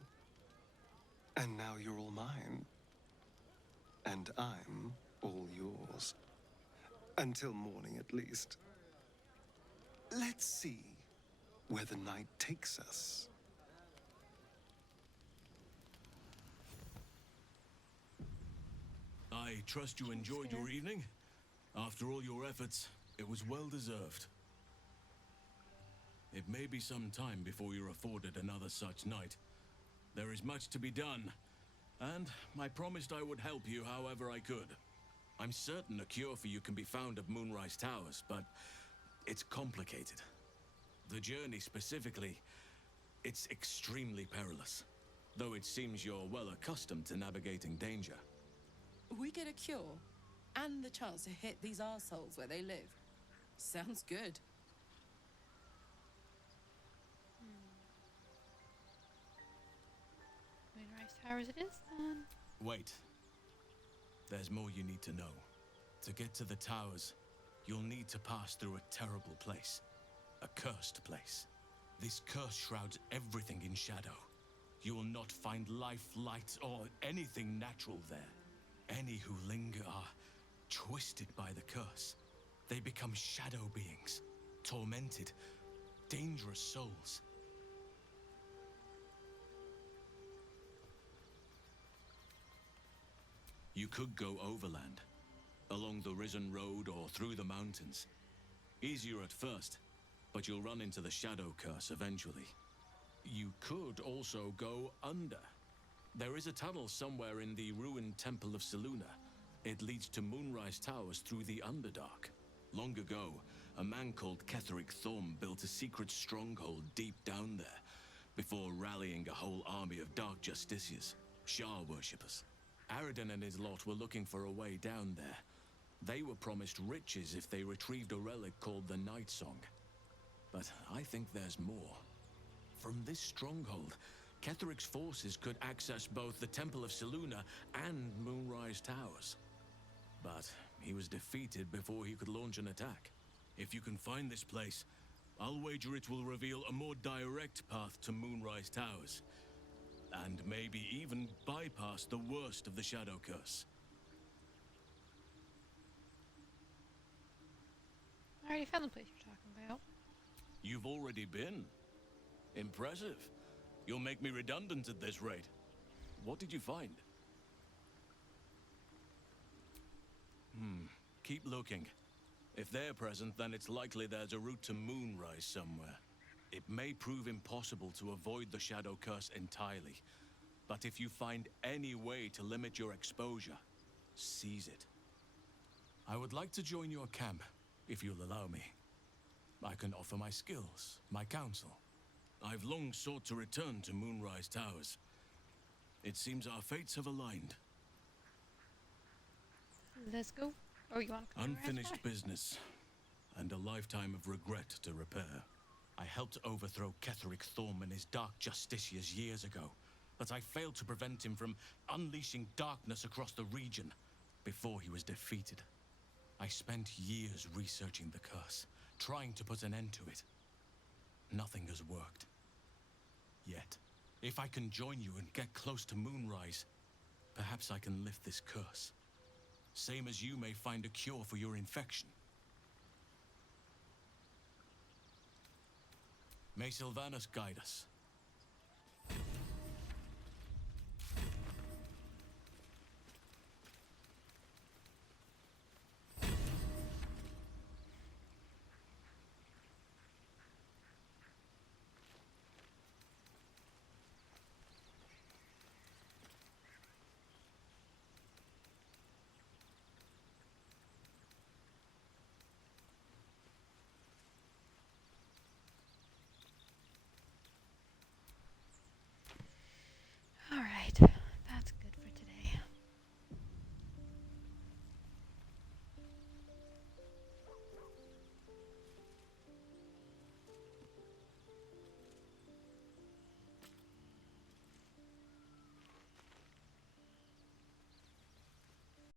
And now you're all mine. And I'm all yours. Until morning, at least. Let's see where the night takes us. I trust you enjoyed your evening. After all your efforts, it was well deserved. It may be some time before you're afforded another such night. There is much to be done, and I promised I would help you however I could. I'm certain a cure for you can be found at Moonrise Towers, but it's complicated. The journey specifically, it's extremely perilous, though it seems you're well accustomed to navigating danger. We get a cure and the chance to hit these arseholes where they live. Sounds good. Towers it is, then. Wait. There's more you need to know. To get to the towers, you'll need to pass through a terrible place. A cursed place. This curse shrouds everything in shadow. You will not find life, light, or anything natural there. Any who linger are twisted by the curse. They become shadow beings, tormented, dangerous souls. You could go overland, along the Risen Road or through the mountains. Easier at first, but you'll run into the shadow curse eventually. You could also go under. There is a tunnel somewhere in the ruined Temple of Selûne. It leads to Moonrise Towers through the Underdark. Long ago, a man called kylieclausonn built a secret stronghold deep down there, before rallying a whole army of Dark Justiciars, Shah worshippers. Aradin and his lot were looking for a way down there. They were promised riches if they retrieved a relic called the Night Song. But I think there's more. From this stronghold, Ketherich's forces could access both the Temple of Selûne and Moonrise Towers. But he was defeated before he could launch an attack. If you can find this place, I'll wager it will reveal a more direct path to Moonrise Towers. And maybe even bypass the worst of the Shadow Curse. I already found the place you're talking about. You've already been. Impressive. You'll make me redundant at this rate. What did you find? Keep looking. If they're present, then it's likely there's a route to Moonrise somewhere. It may prove impossible to avoid the Shadow Curse entirely, but if you find any way to limit your exposure, seize it. I would like to join your camp, if you'll allow me. I can offer my skills, my counsel. I've long sought to return to Moonrise Towers. It seems our fates have aligned. Let's go. Oh, you want to come Unfinished business, and a lifetime of regret to repair. I helped overthrow kylieclausonn and his Dark Justiciars years ago, but I failed to prevent him from unleashing darkness across the region before he was defeated. I spent years researching the curse, trying to put an end to it. Nothing has worked. Yet, if I can join you and get close to Moonrise, perhaps I can lift this curse. Same as you may find a cure for your infection. May Sylvanas guide us.